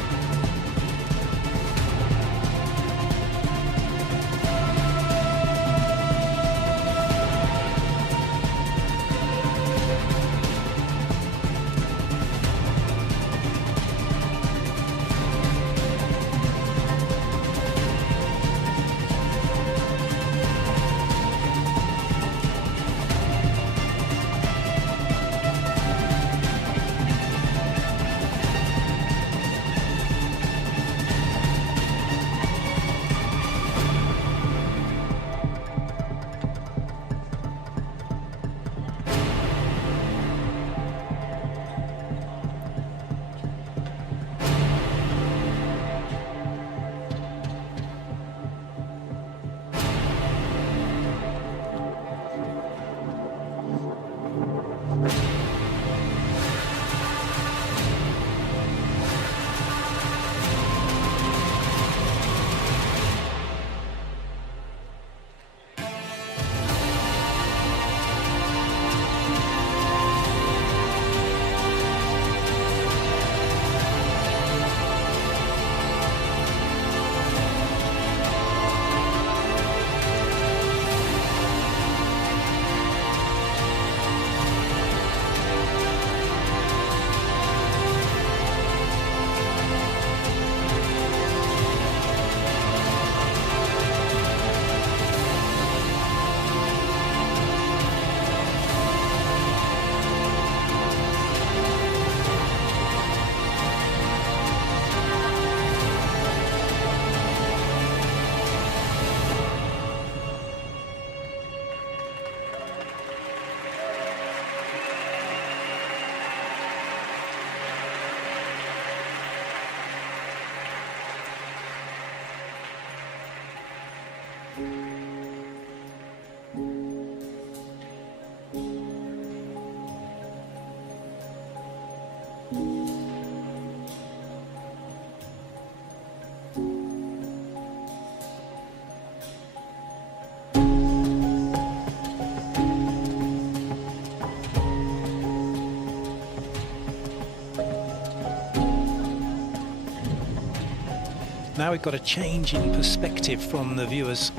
Now we've got a change in perspective from the viewer's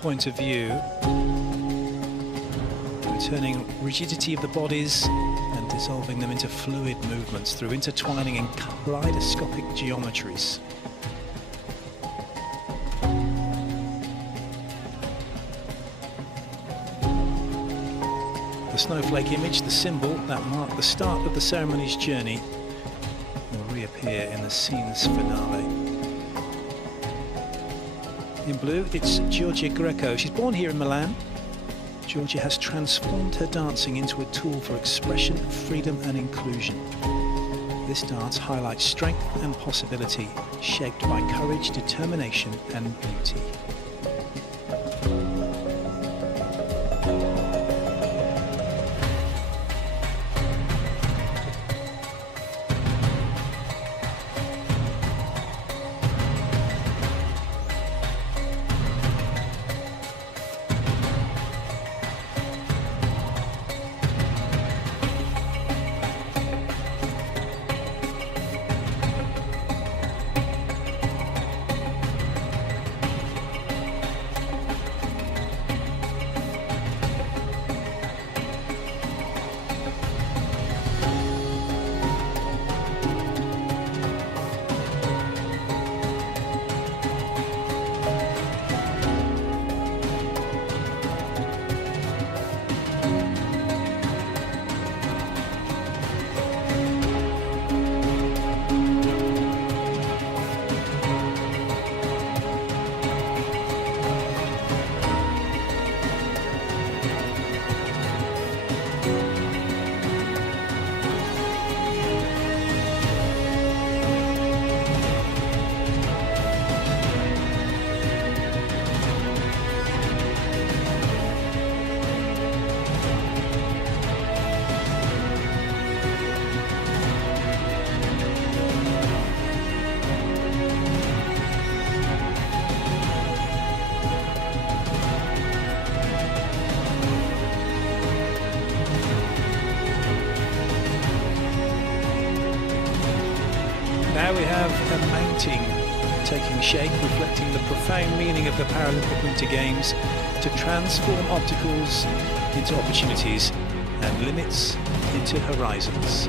point of view. Returning rigidity of the bodies and dissolving them into fluid movements through intertwining in kaleidoscopic geometries. The snowflake image, the symbol that marked the start of the ceremony's journey, will reappear in the scene's finale. In blue, it's Giorgia Greco. She's born here in Milan. Giorgia has transformed her dancing into a tool for expression, freedom and inclusion. This dance highlights strength and possibility, shaped by courage, determination and beauty. Now we have a mounting taking shape, reflecting the profound meaning of the Paralympic Winter Games to transform obstacles into opportunities and limits into horizons.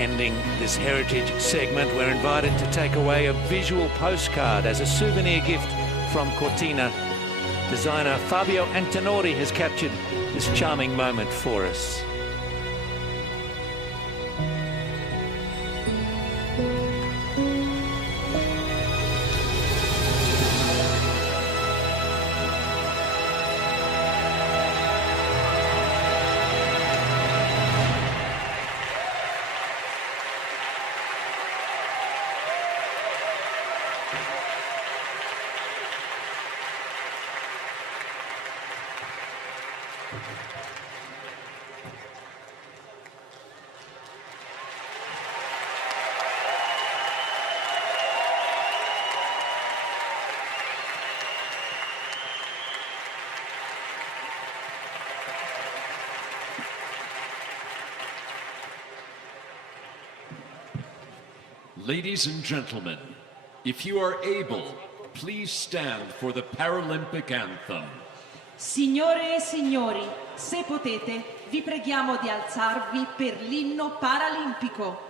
Ending this heritage segment, we're invited to take away a visual postcard as a souvenir gift from Cortina. Designer Fabio Antinori has captured this charming moment for us. Ladies and gentlemen, if you are able, please stand for the Paralympic anthem. Signore e signori, se potete, vi preghiamo di alzarvi per l'inno paralimpico.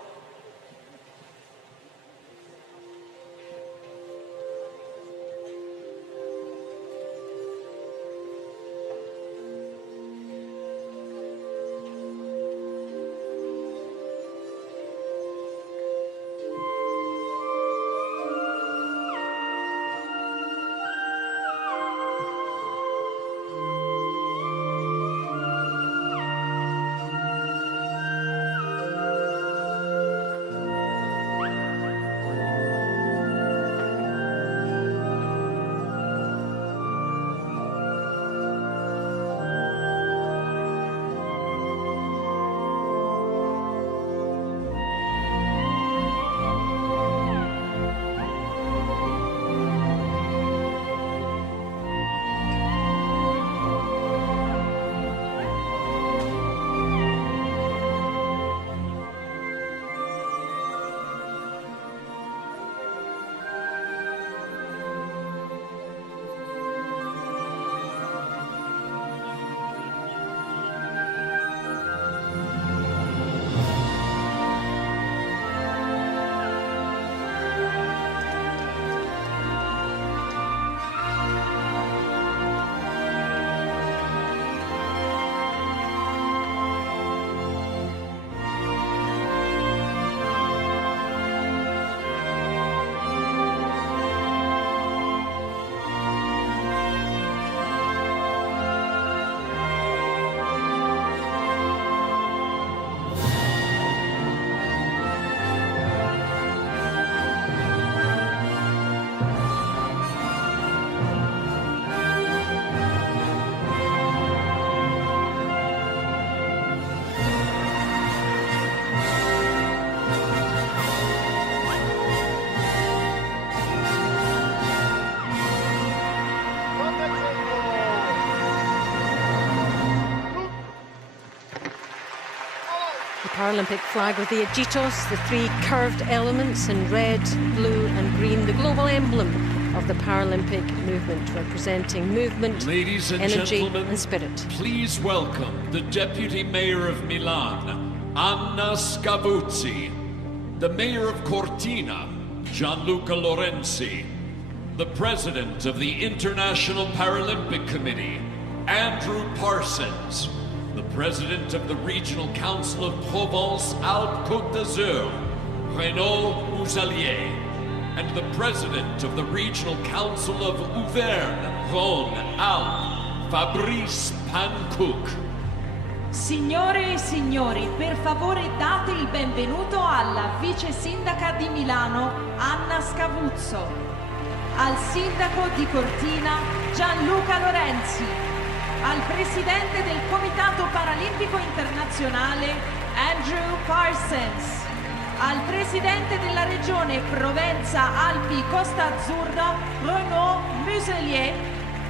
Paralympic flag with the agitos, the three curved elements in red, blue and green, the global emblem of the Paralympic movement, representing movement, Ladies and energy gentlemen, and spirit. Please welcome the Deputy Mayor of Milan, Anna Scavuzzi, the Mayor of Cortina, Gianluca Lorenzi, the President of the International Paralympic Committee, Andrew Parsons, the President of the Regional Council of Provence-Alpes-Côte d'Azur, Renaud Muselier, and the President of the Regional Council of Auvergne-Rhône-Alpes, Fabrice Pancook. Signore e signori, per favore date il benvenuto alla vice sindaca di Milano, Anna Scavuzzo, al sindaco di Cortina, Gianluca Lorenzi, al presidente del Comitato Paralimpico Internazionale, Andrew Parsons, al presidente della regione Provenza-Alpi-Costa Azzurra, Renaud Muselier,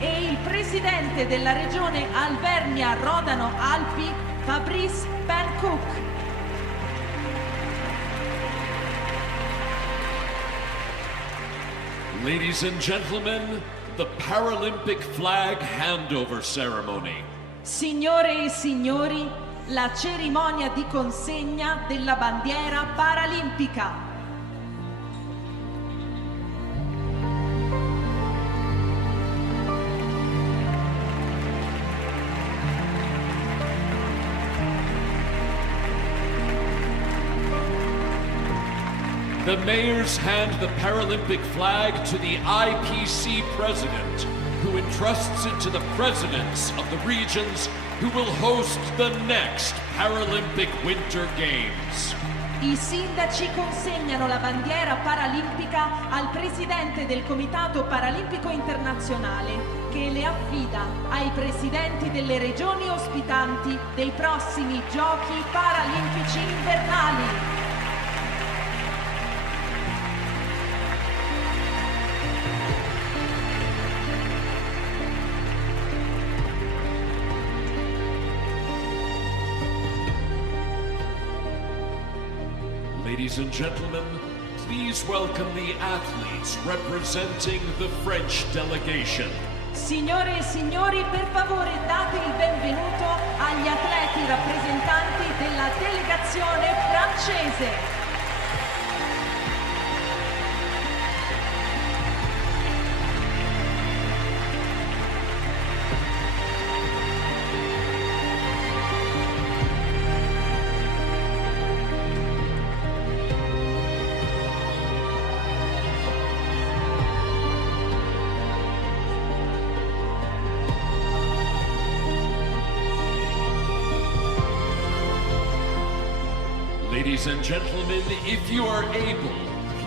e il presidente della regione Alvernia-Rodano-Alpi, Fabrice Pancook. Ladies and gentlemen, the Paralympic flag handover ceremony. Signore e signori, la cerimonia di consegna della bandiera paralimpica. The mayors hand the Paralympic flag to the IPC president, who entrusts it to the presidents of the regions who will host the next Paralympic Winter Games. I sindaci consegnano la bandiera paralimpica al presidente del Comitato Paralimpico Internazionale, che le affida ai presidenti delle regioni ospitanti dei prossimi Giochi Paralimpici Invernali. Ladies and gentlemen, please welcome the athletes representing the French delegation. Signore e signori, per favore date il benvenuto agli atleti rappresentanti della delegazione francese. Ladies and gentlemen, if you are able,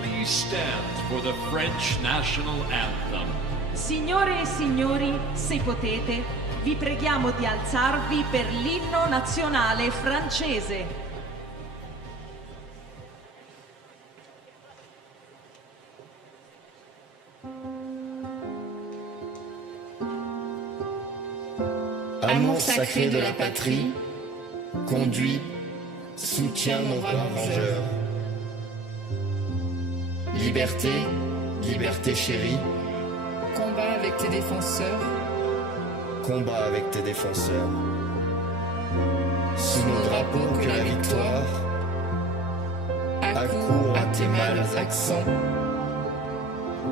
please stand for the French national anthem. Signore e signori, se potete, vi preghiamo di alzarvi per l'inno nazionale francese. Amour sacré de la patrie, conduit, soutient nos braves rangeurs. Liberté, liberté chérie. Combat avec tes défenseurs. Combat avec tes défenseurs. Sous nos drapeaux que la victoire accourt à tes mâles accents.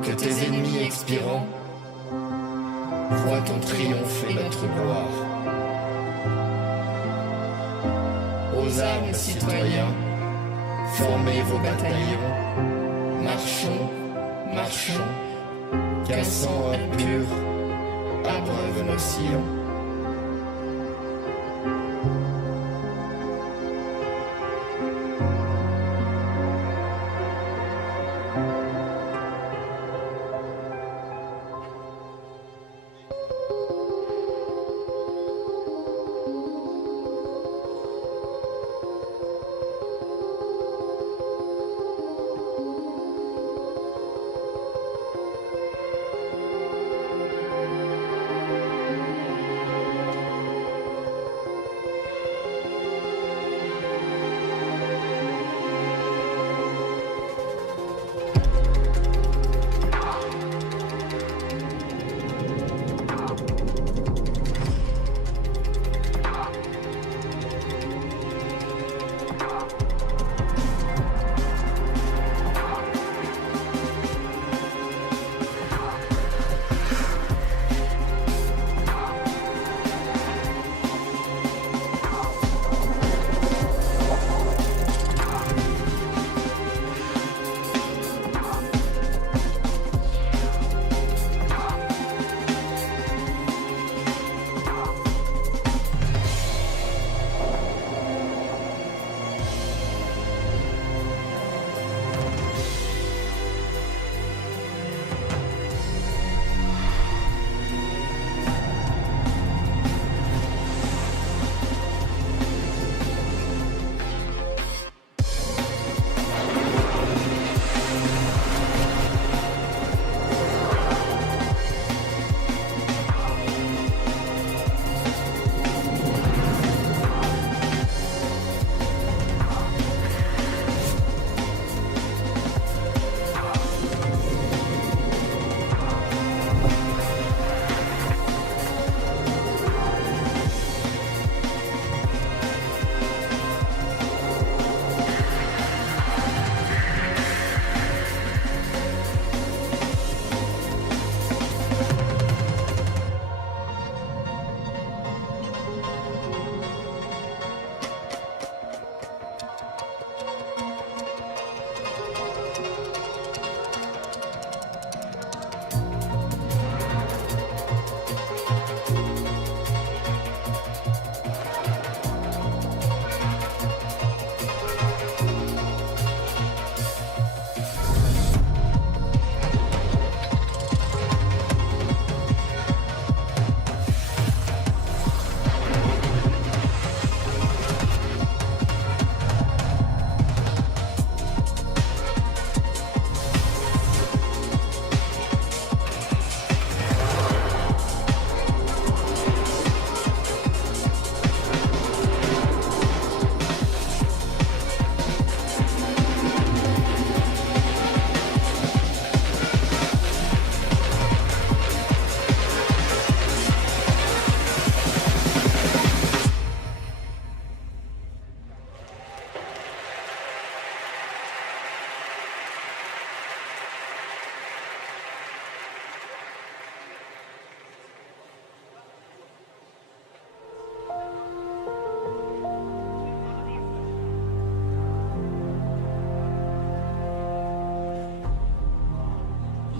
Que tes ennemis expirants voient ton triomphe et notre gloire. Aux armes, citoyens, formez vos bataillons. Marchons, marchons, qu'un sang impur abreuve nos sillons.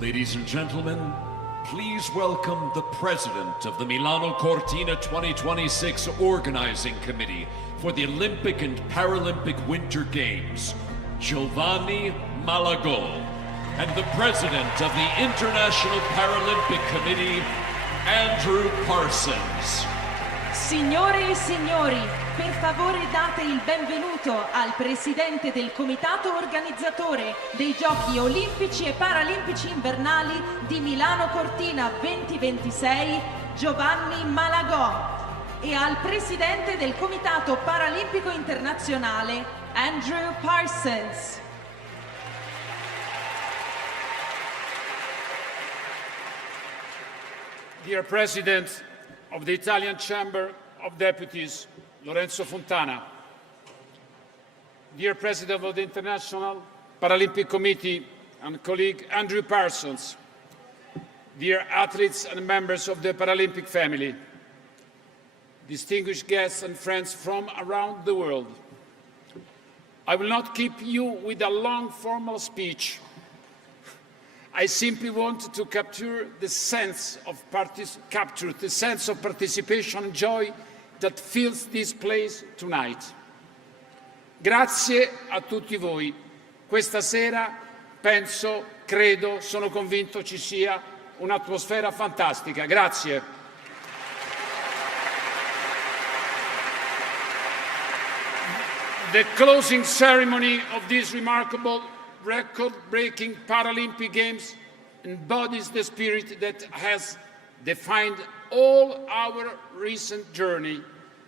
Ladies and gentlemen, please welcome the President of the Milano Cortina 2026 Organizing Committee for the Olympic and Paralympic Winter Games, Giovanni Malagò, and the President of the International Paralympic Committee, Andrew Parsons. Signore e signori, per favore date il benvenuto al Presidente del Comitato Organizzatore dei Giochi Olimpici e Paralimpici Invernali di Milano Cortina 2026, Giovanni Malagò, e al Presidente del Comitato Paralimpico Internazionale, Andrew Parsons. Dear President of the Italian Chamber of Deputies, Lorenzo Fontana, dear President of the International Paralympic Committee and colleague Andrew Parsons, dear athletes and members of the Paralympic family, distinguished guests and friends from around the world, I will not keep you with a long formal speech. I simply want to capture the sense of participation and joy that fills this place tonight. Grazie a tutti voi. Questa sera penso, credo, sono convinto ci sia un'atmosfera fantastica. Grazie. The closing ceremony of this remarkable, record-breaking Paralympic Games embodies the spirit that has defined all our recent journey.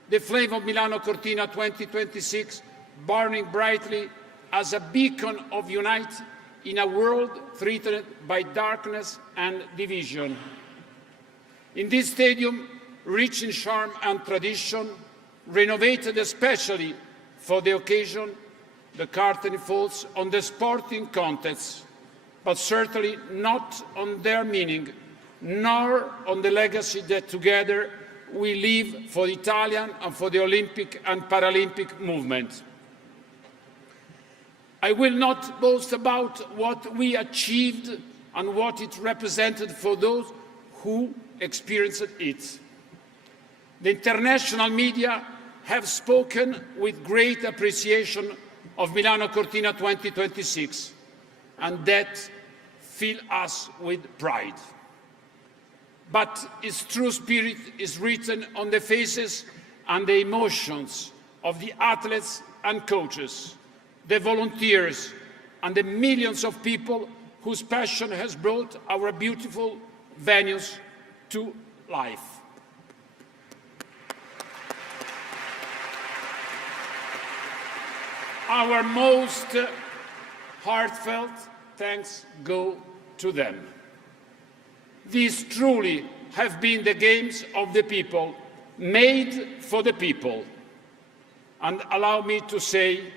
The flame of Milano Cortina 2026 burning brightly as a beacon of unity in a world threatened by darkness and division. In this stadium, rich in charm and tradition, renovated especially for the occasion, the curtain falls on the sporting contests, but certainly not on their meaning, nor on the legacy that together we leave for the Italian and for the Olympic and Paralympic movement. I will not boast about what we achieved and what it represented for those who experienced it. The international media have spoken with great appreciation of Milano Cortina 2026, and that fills us with pride. But its true spirit is written on the faces and the emotions of the athletes and coaches, the volunteers, and the millions of people whose passion has brought our beautiful venues to life. Our most heartfelt thanks go to them. These truly have been the games of the people, made for the people. And allow me to say,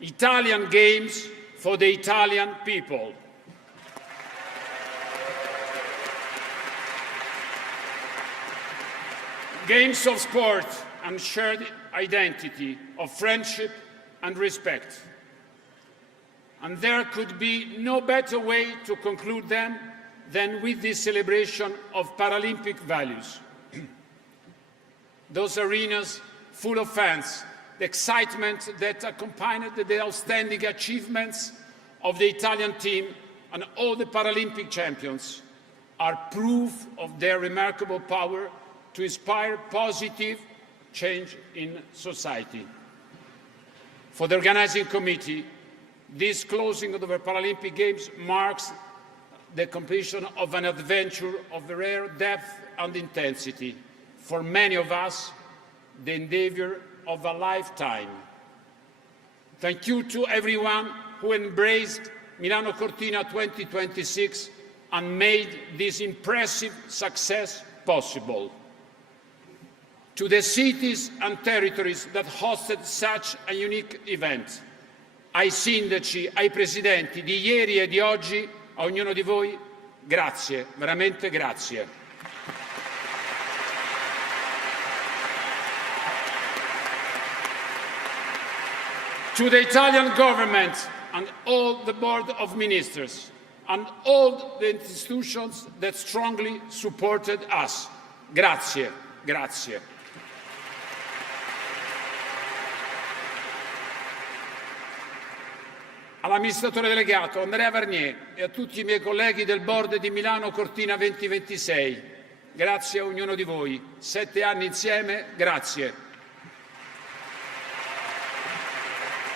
Italian games for the Italian people. Games of sport and shared identity, of friendship and respect. And there could be no better way to conclude them than with this celebration of Paralympic values. Those arenas full of fans, the excitement that accompanied the outstanding achievements of the Italian team and all the Paralympic champions are proof of their remarkable power to inspire positive change in society. For the organizing committee, this closing of the Paralympic Games marks the completion of an adventure of rare depth and intensity. For many of us, the endeavor of a lifetime. Thank you to everyone who embraced Milano Cortina 2026 and made this impressive success possible. To the cities and territories that hosted such a unique event, ai sindaci, ai presidenti di ieri e di oggi, a ognuno di voi, grazie, veramente grazie. To the Italian government and all the Board of Ministers, and all the institutions that strongly supported us. Grazie, grazie. All'amministratore delegato Andrea Varnier e a tutti i miei colleghi del board di Milano Cortina 2026, grazie a ognuno di voi. 7 anni insieme, grazie.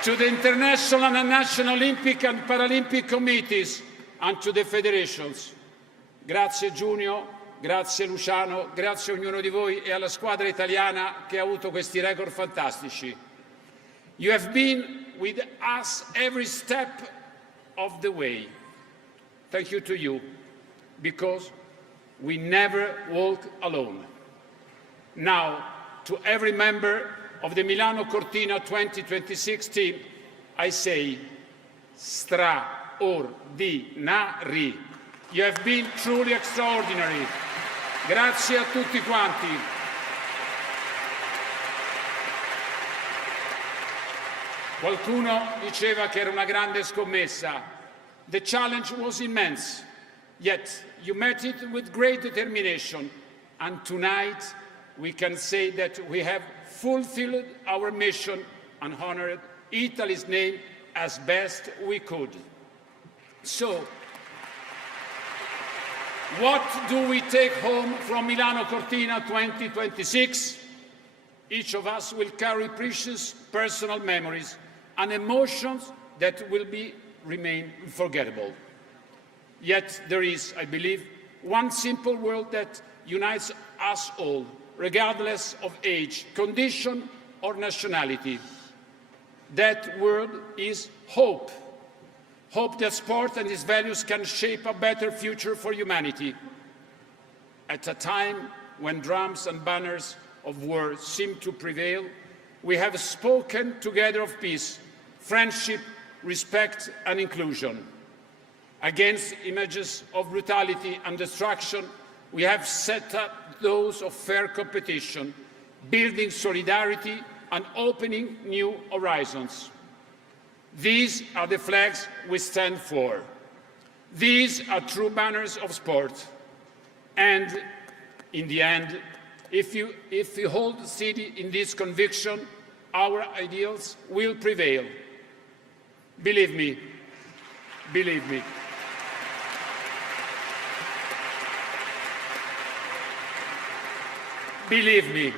To the international and national Olympic and Paralympic committees and to the federations, grazie Giunio, grazie Luciano, grazie a ognuno di voi e alla squadra italiana che ha avuto questi record fantastici. You have been with us every step of the way. Thank you to you, because we never walk alone. Now, to every member of the Milano Cortina 2026 team, I say, straordinari. You have been truly extraordinary. Grazie a tutti quanti. Qualcuno diceva che era una grande scommessa. The challenge was immense, yet you met it with great determination. And tonight we can say that we have fulfilled our mission and honored Italy's name as best we could. So, what do we take home from Milano Cortina 2026? Each of us will carry precious personal memories and emotions that will remain unforgettable. Yet there is, I believe, one simple word that unites us all, regardless of age, condition, or nationality. That word is hope. Hope that sport and its values can shape a better future for humanity. At a time when drums and banners of war seem to prevail, we have spoken together of peace, friendship, respect and inclusion. Against images of brutality and destruction, we have set up those of fair competition, building solidarity and opening new horizons. These are the flags we stand for. These are true banners of sport. And in the end, if you hold steady in this conviction, our ideals will prevail. Believe me, believe me. Believe me,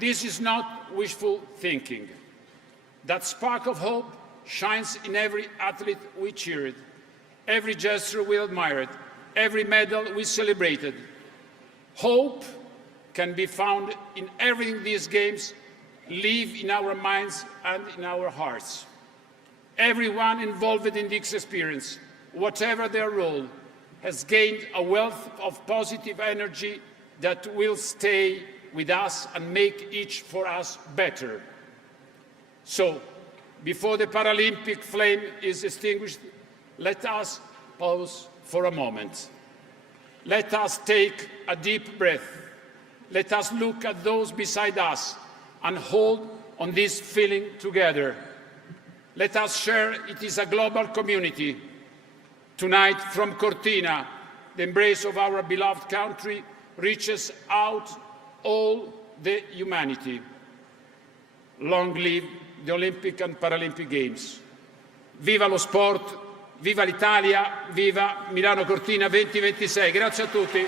this is not wishful thinking. That spark of hope shines in every athlete we cheered, every gesture we admired, every medal we celebrated. Hope can be found in everything these games live in our minds and in our hearts. Everyone involved in this experience, whatever their role, has gained a wealth of positive energy that will stay with us and make each for us better. So, before the Paralympic flame is extinguished, let us pause for a moment. Let us take a deep breath. Let us look at those beside us and hold on this feeling together. Let us share it is a global community. Tonight, from Cortina, the embrace of our beloved country reaches out all the humanity. Long live the Olympic and Paralympic Games. Viva lo sport, viva l'Italia, viva Milano Cortina 2026. Grazie a tutti.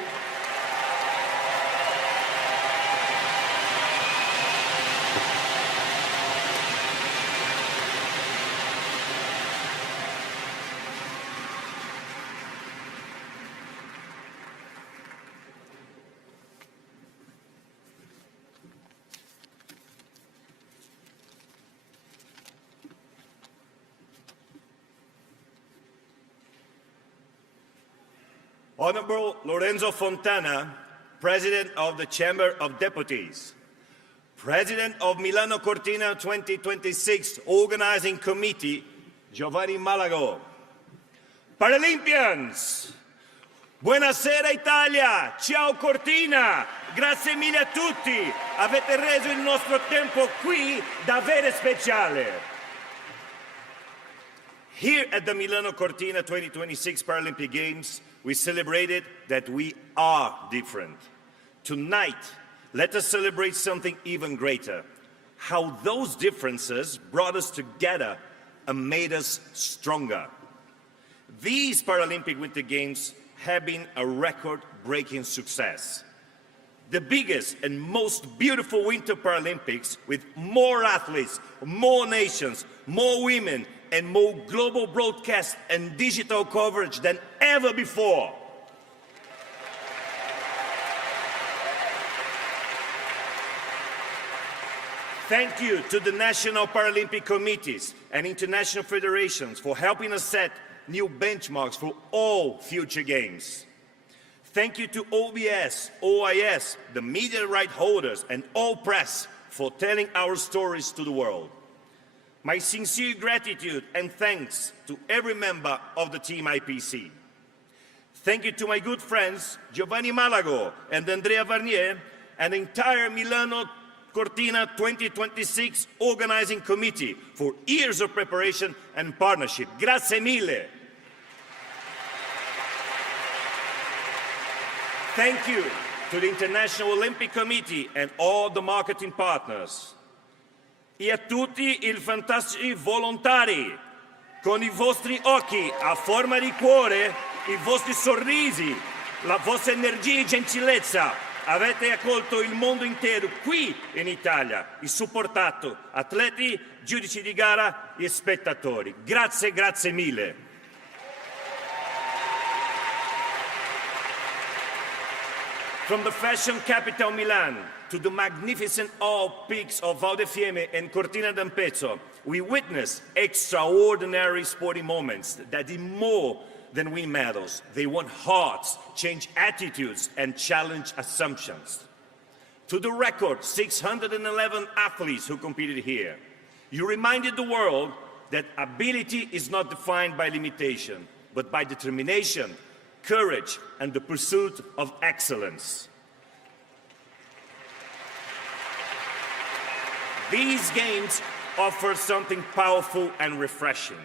Honorable Lorenzo Fontana, President of the Chamber of Deputies, President of Milano Cortina 2026 Organizing Committee, Giovanni Malago. Paralympians! Buonasera Italia! Ciao Cortina! Grazie mille a tutti! Avete reso il nostro tempo qui davvero speciale. Here at the Milano Cortina 2026 Paralympic Games, we celebrated that we are different. Tonight, let us celebrate something even greater, how those differences brought us together and made us stronger. These Paralympic Winter Games have been a record-breaking success. The biggest and most beautiful Winter Paralympics with more athletes, more nations, more women, and more global broadcast and digital coverage than ever before. Thank you to the national Paralympic committees and international federations for helping us set new benchmarks for all future games. Thank you to OBS, OIS, the media right holders, and all press for telling our stories to the world. My sincere gratitude and thanks to every member of the Team IPC. Thank you to my good friends Giovanni Malago and Andrea Varnier and the entire Milano Cortina 2026 organizing committee for years of preparation and partnership. Grazie mille. Thank you to the International Olympic Committee and all the marketing partners. E a tutti i fantastici volontari, con i vostri occhi a forma di cuore, i vostri sorrisi, la vostra energia e gentilezza, avete accolto il mondo intero qui in Italia e supportato atleti, giudici di gara e spettatori. Grazie, grazie mille. From the fashion capital Milan to the magnificent Alps peaks of Val di Fiemme and Cortina d'Ampezzo, we witness extraordinary sporting moments that did more than win medals. They won hearts, change attitudes, and challenge assumptions. To the record 611 athletes who competed here, you reminded the world that ability is not defined by limitation, but by determination, courage, and the pursuit of excellence. These games offer something powerful and refreshing.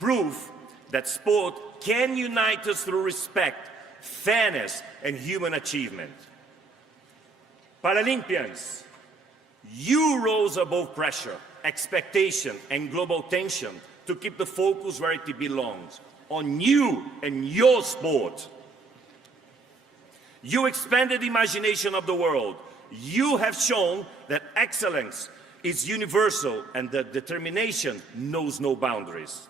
Proof that sport can unite us through respect, fairness, and human achievement. Paralympians, you rose above pressure, expectation, and global tension to keep the focus where it belongs, on you and your sport. You expanded the imagination of the world. You have shown that excellence is universal and that determination knows no boundaries.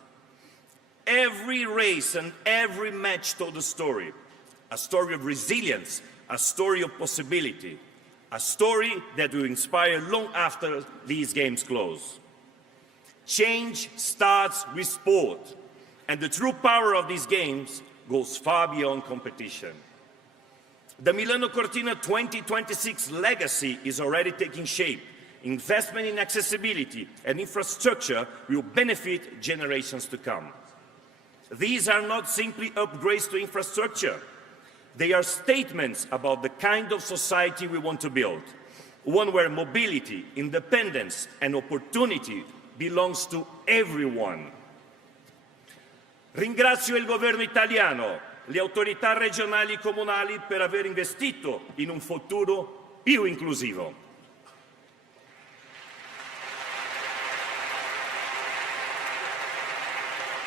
Every race and every match told a story of resilience, a story of possibility, a story that will inspire long after these games close. Change starts with sport, and the true power of these games goes far beyond competition. The Milano Cortina 2026 legacy is already taking shape. Investment in accessibility and infrastructure will benefit generations to come. These are not simply upgrades to infrastructure. They are statements about the kind of society we want to build, one where mobility, independence, and opportunity belongs to everyone. Ringrazio il governo italiano, le autorità regionali e comunali per aver investito in un futuro più inclusivo.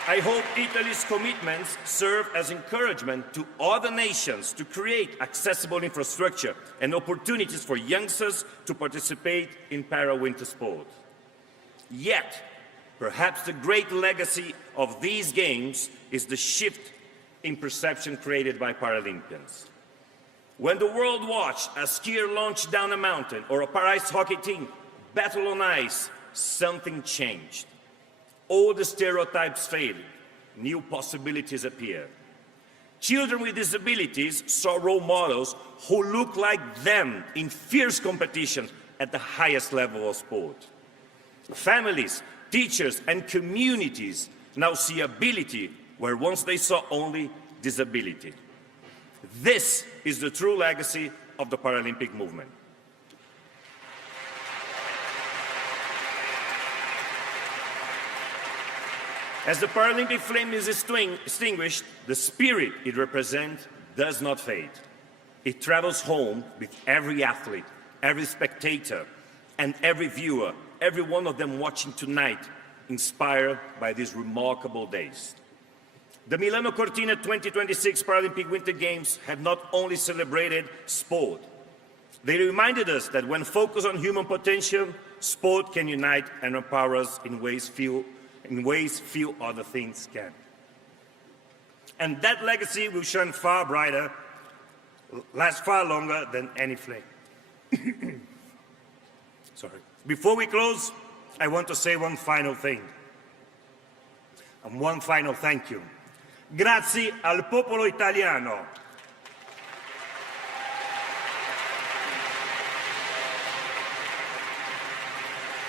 I hope Italy's commitments serve as encouragement to other nations to create accessible infrastructure and opportunities for youngsters to participate in para-winter sport. Yet, perhaps the great legacy of these games is the shift in perception created by Paralympians. When the world watched a skier launch down a mountain or a para-ice hockey team battle on ice, something changed. All the stereotypes faded, new possibilities appeared. Children with disabilities saw role models who looked like them in fierce competition at the highest level of sport. Families, teachers, and communities now see ability where once they saw only disability. This is the true legacy of the Paralympic movement. As the Paralympic flame is extinguished, the spirit it represents does not fade. It travels home with every athlete, every spectator, and every viewer, every one of them watching tonight, inspired by these remarkable days. The Milano Cortina 2026 Paralympic Winter Games have not only celebrated sport, they reminded us that when focused on human potential, sport can unite and empower us in ways few other things can. And that legacy will shine far brighter, last far longer than any flame. Sorry. Before we close, I want to say one final thing. And one final thank you. Grazie al popolo italiano.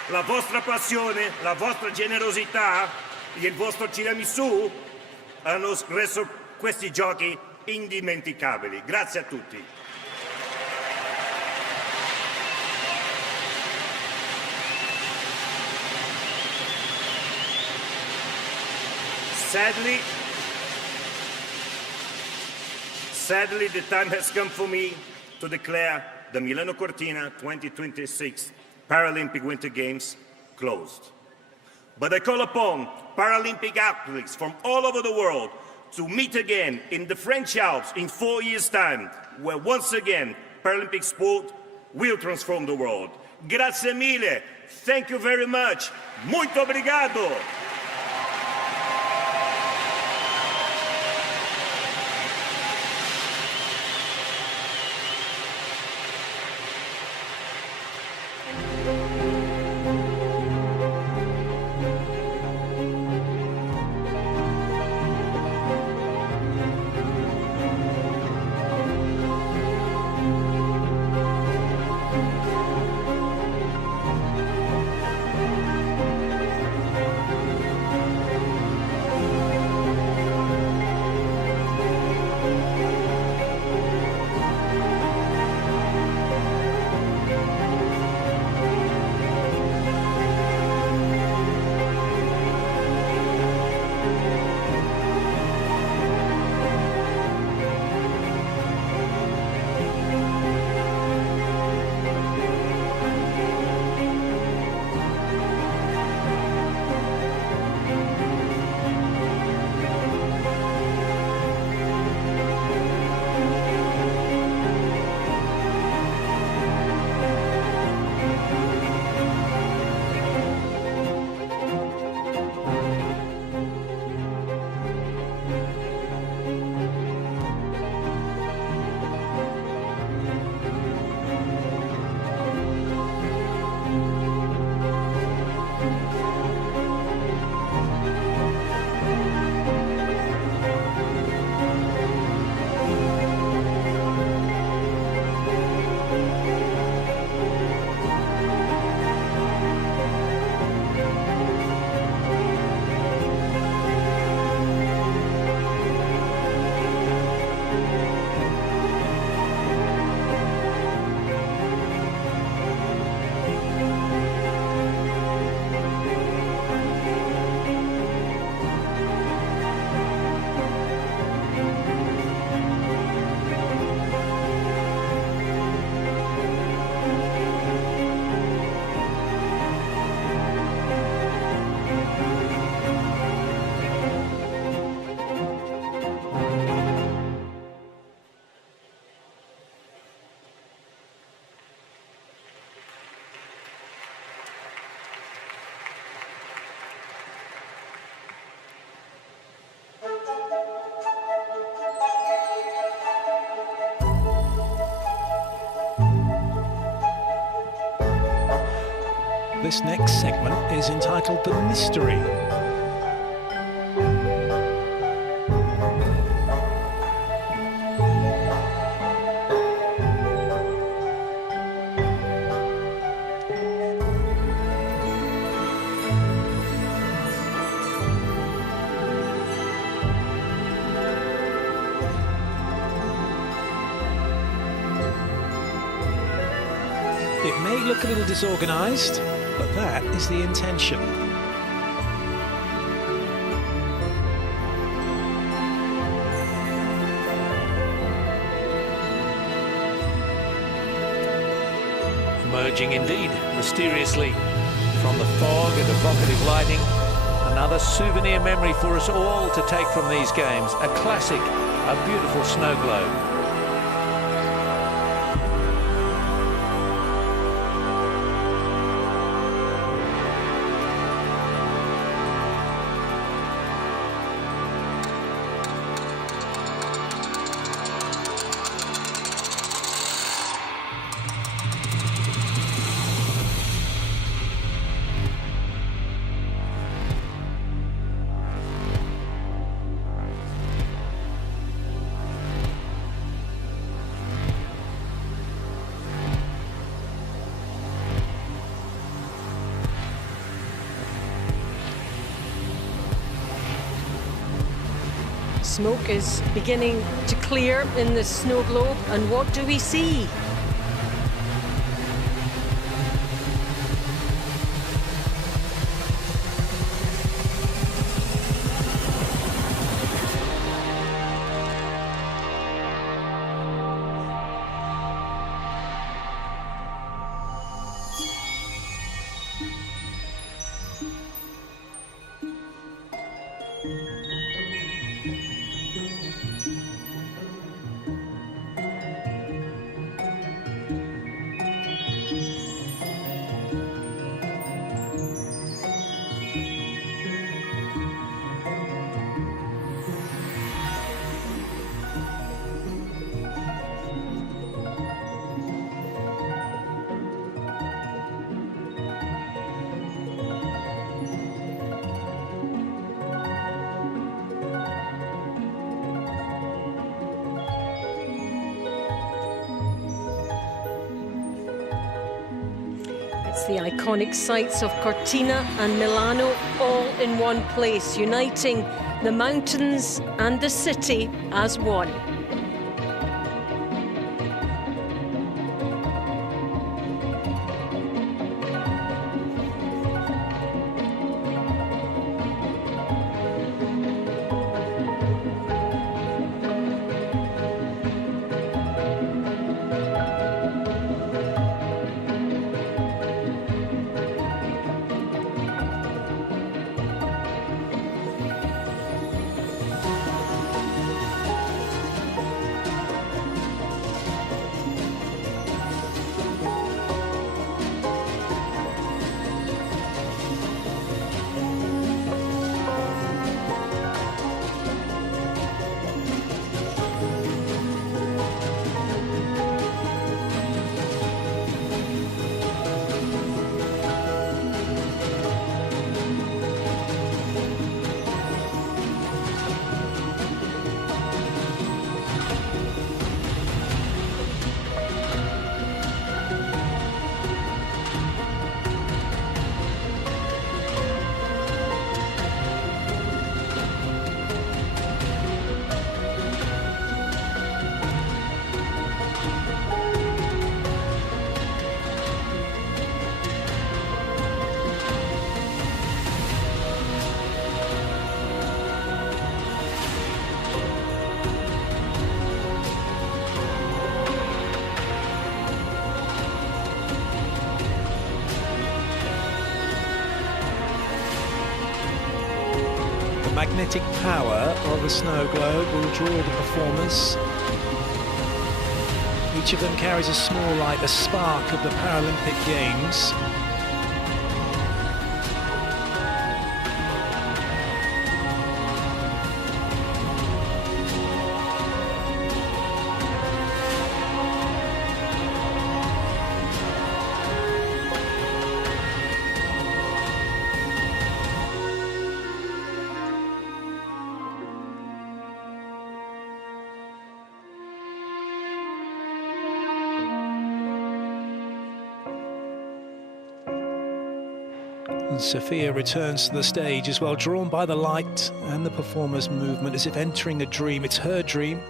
La vostra passione, la vostra generosità e il vostro tiramisù hanno reso questi giochi indimenticabili. Grazie a tutti. Sadly, the time has come for me to declare the Milano Cortina 2026 Paralympic Winter Games closed. But I call upon Paralympic athletes from all over the world to meet again in the French Alps in 4 years' time, where once again Paralympic sport will transform the world. Grazie mille. Thank you very much. Muito obrigado. This next segment is entitled The Mystery. It may look a little disorganized, but that is the intention. emerging indeed mysteriously from the fog and evocative lighting. Another souvenir memory for us all to take from these games. A classic, a beautiful snow globe. Smoke is beginning to clear in the snow globe, and what do we see? It's the iconic sights of Cortina and Milano all in one place, uniting the mountains and the city as one. Magnetic power of the snow globe will draw the performers. Each of them carries a small light, the spark of the Paralympic Games. And Sophia returns to the stage as well, drawn by the light and the performer's movement as if entering a dream. It's her dream.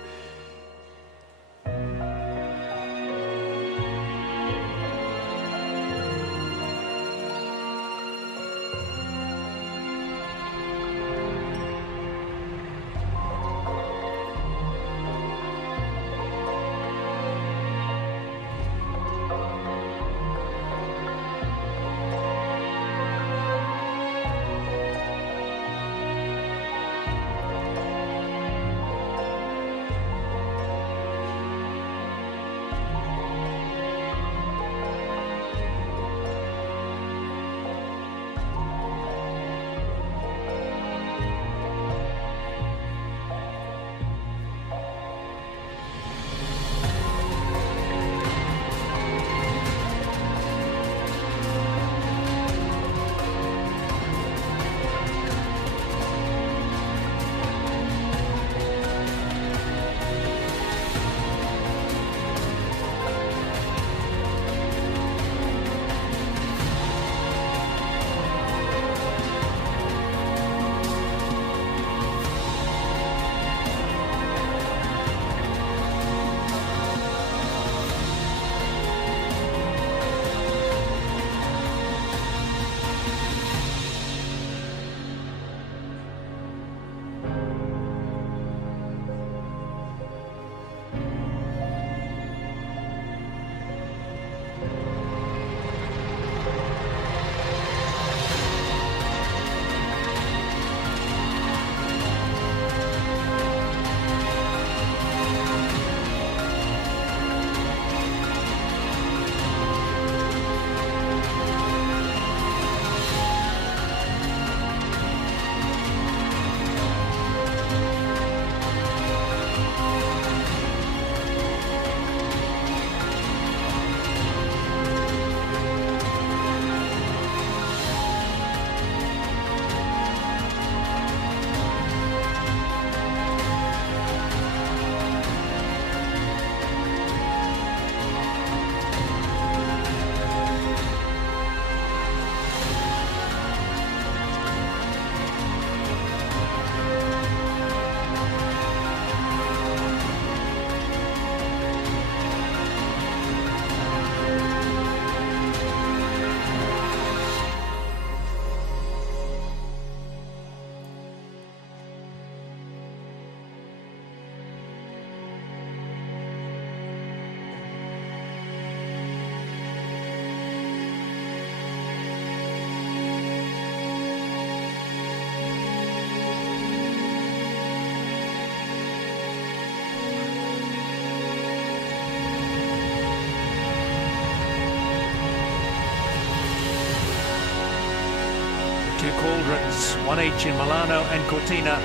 cauldrons, one each in Milano and Cortina.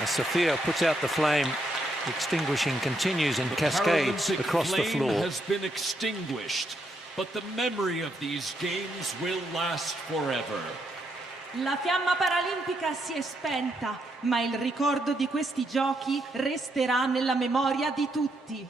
As Sophia puts out the flame, extinguishing continues in cascades across the floor. The has been extinguished, but the memory of these games will last forever. La fiamma paralimpica si è spenta, ma il ricordo di questi giochi resterà nella memoria di tutti.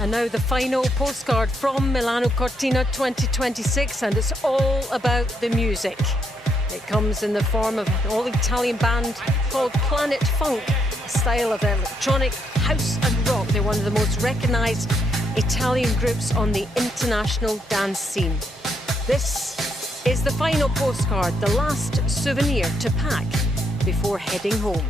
And now the final postcard from Milano Cortina 2026, and it's all about the music. It comes in the form of an all-Italian band called Planet Funk, a style of electronic, house and rock. They're one of the most recognised Italian groups on the international dance scene. This is the final postcard, the last souvenir to pack before heading home.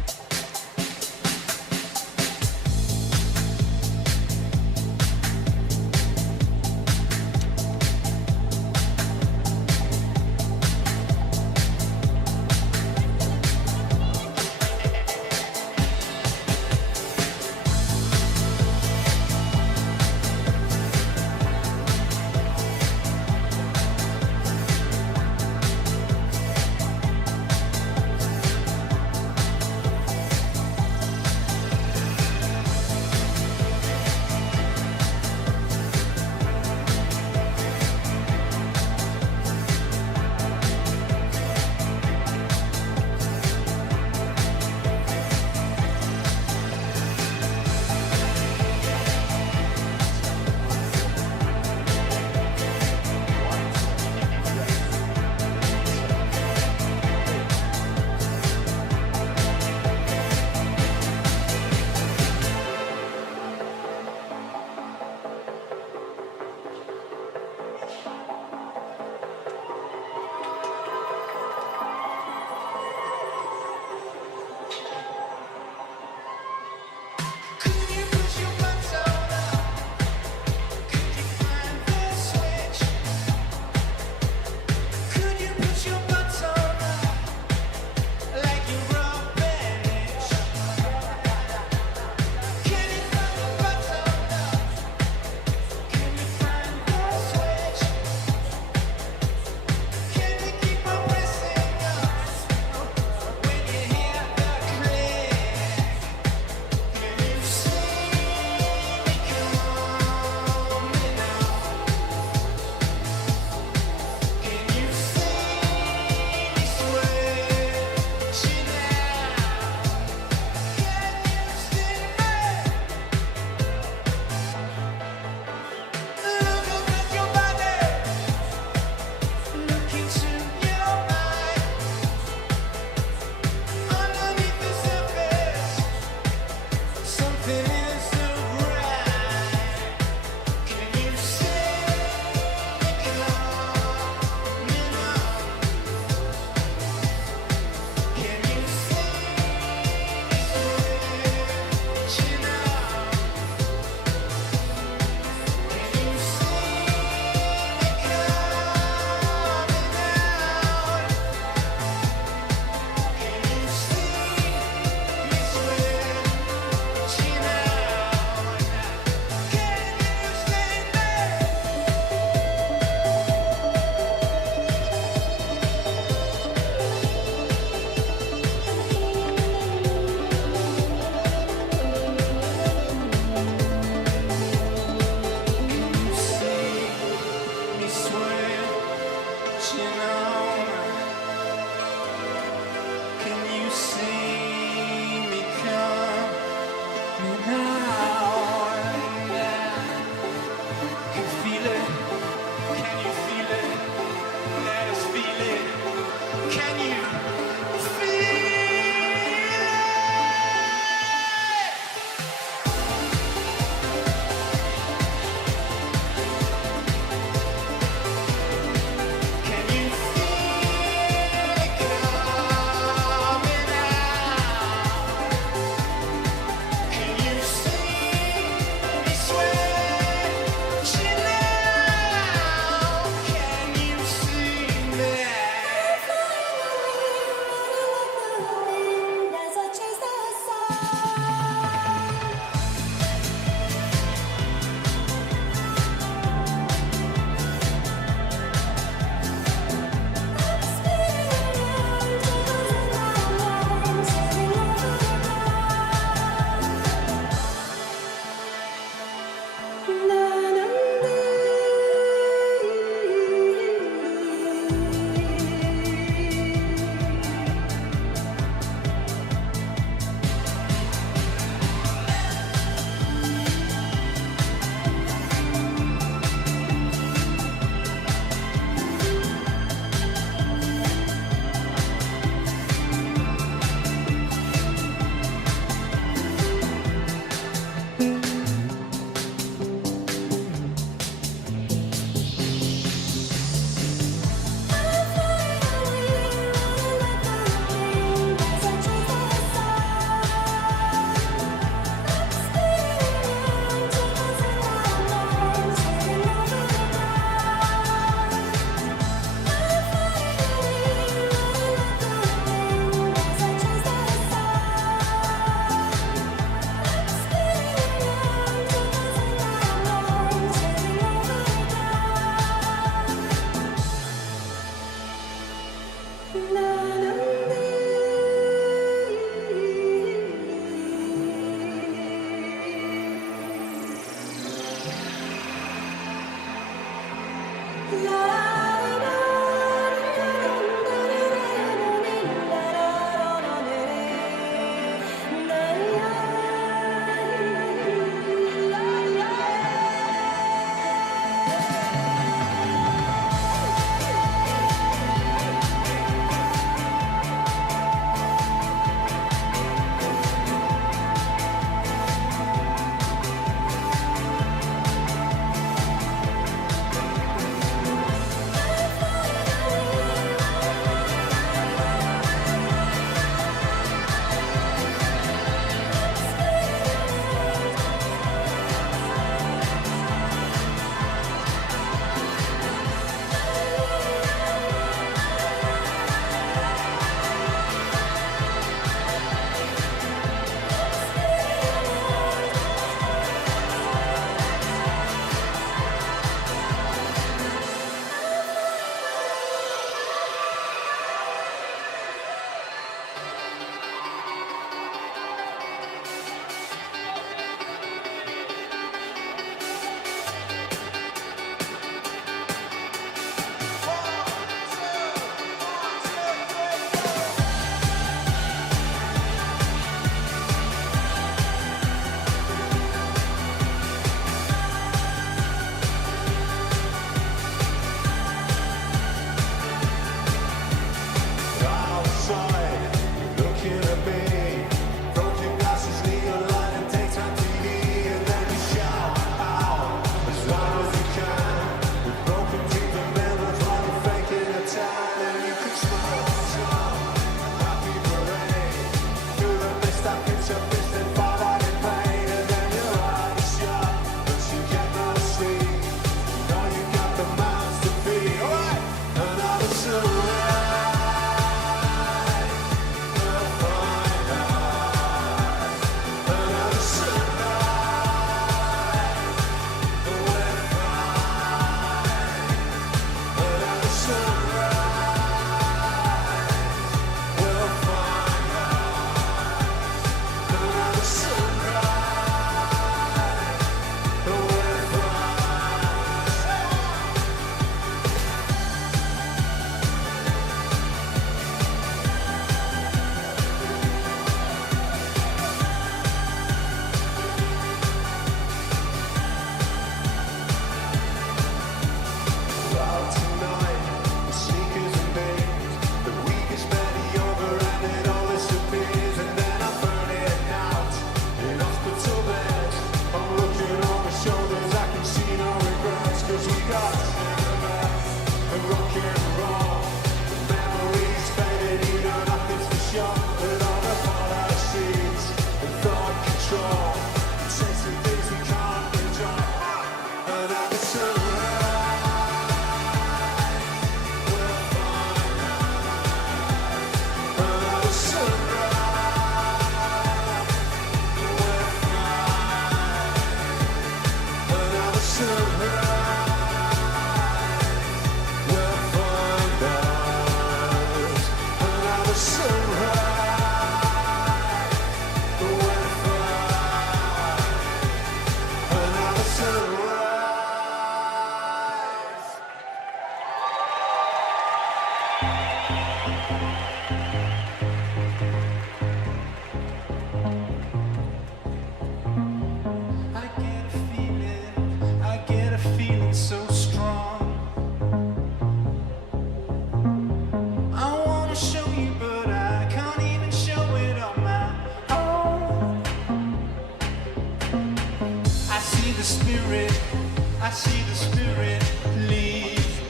I see the spirit leave.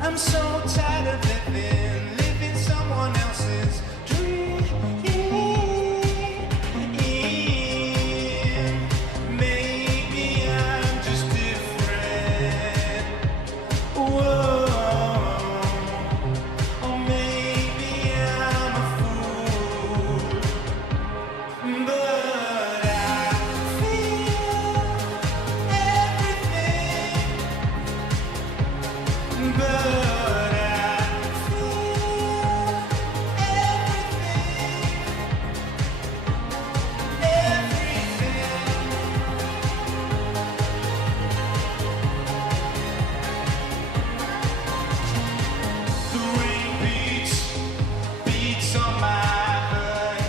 I'm so tired of living someone else's dream. Maybe I'm just different. Whoa. Or maybe I'm a fool. But I feel everything. But I feel everything. The rain beats on my heart.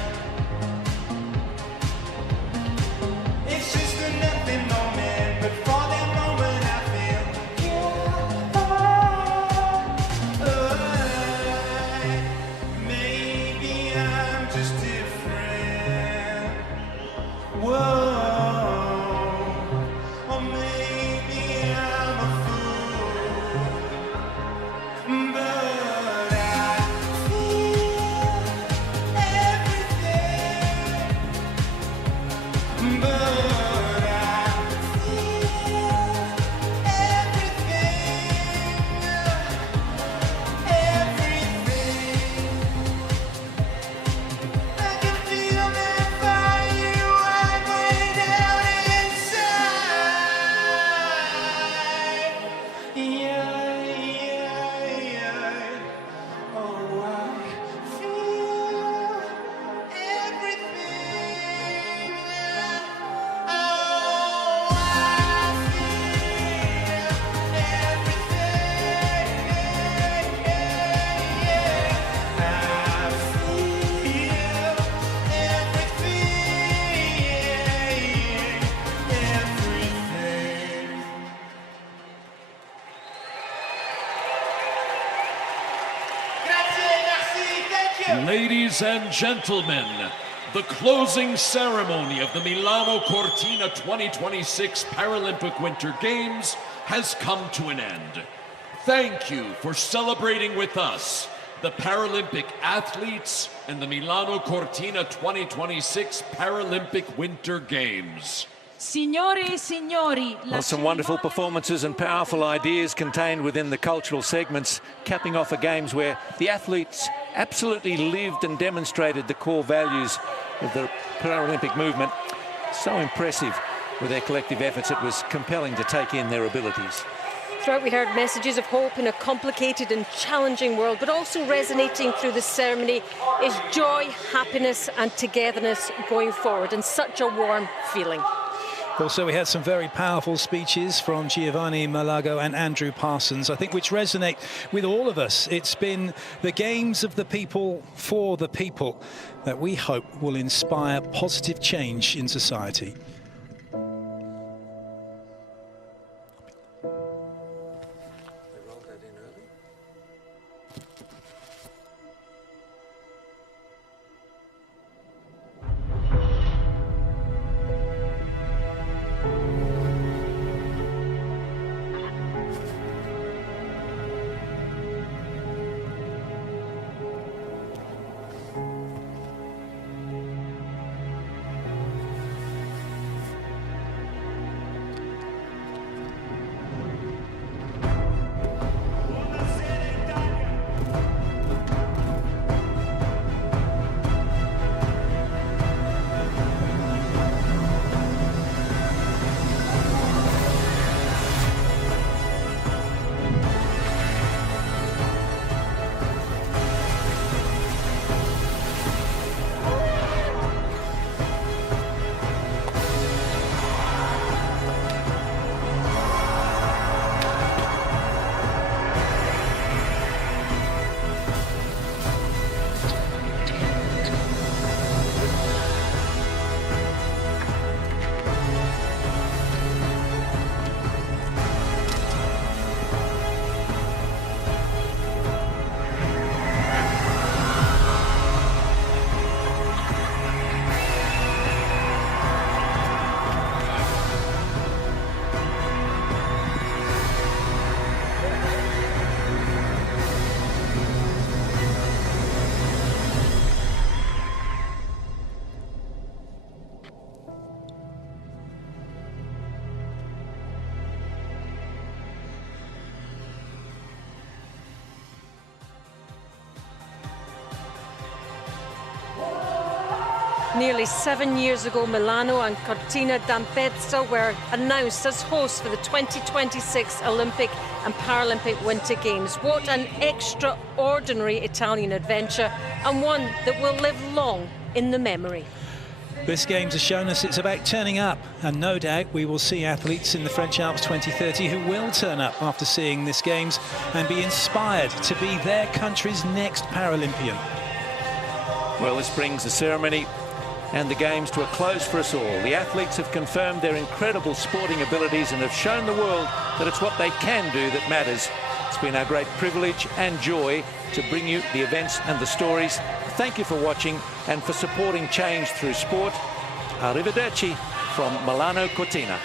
It's just a nothing moment, but for that moment I feel maybe I'm just different. Whoa, or maybe I'm a fool. But I feel everything. But I feel everything. I can feel that fire way down inside. Oh, I feel everything. Oh, I feel everything. Grazie, merci, thank you. Ladies and gentlemen, the closing ceremony of the Milano Cortina 2026 Paralympic Winter Games has come to an end. Thank you for celebrating with us, the Paralympic athletes and the Milano Cortina 2026 Paralympic Winter Games. Signore e signori, Well, some wonderful performances and powerful ideas contained within the cultural segments, capping off a games where the athletes absolutely lived and demonstrated the core values of the Paralympic movement. So impressive with their collective efforts, it was compelling to take in their abilities. Throughout we heard messages of hope in a complicated and challenging world, but also resonating through the ceremony is joy, happiness and togetherness going forward, and such a warm feeling. Also, we had some very powerful speeches from Giovanni Malago and Andrew Parsons, I think, which resonate with all of us. It's been the games of the people for the people that we hope will inspire positive change in society. Nearly 7 years ago, Milano and Cortina d'Ampezzo were announced as hosts for the 2026 Olympic and Paralympic Winter Games. What an extraordinary Italian adventure, and one that will live long in the memory. This Games has shown us it's about turning up, and no doubt we will see athletes in the French Alps 2030 who will turn up after seeing this Games and be inspired to be their country's next Paralympian. Well, this brings the ceremony and the Games to a close for us all. The athletes have confirmed their incredible sporting abilities and have shown the world that it's what they can do that matters. It's been our great privilege and joy to bring you the events and the stories. Thank you for watching and for supporting change through sport. Arrivederci from Milano Cortina.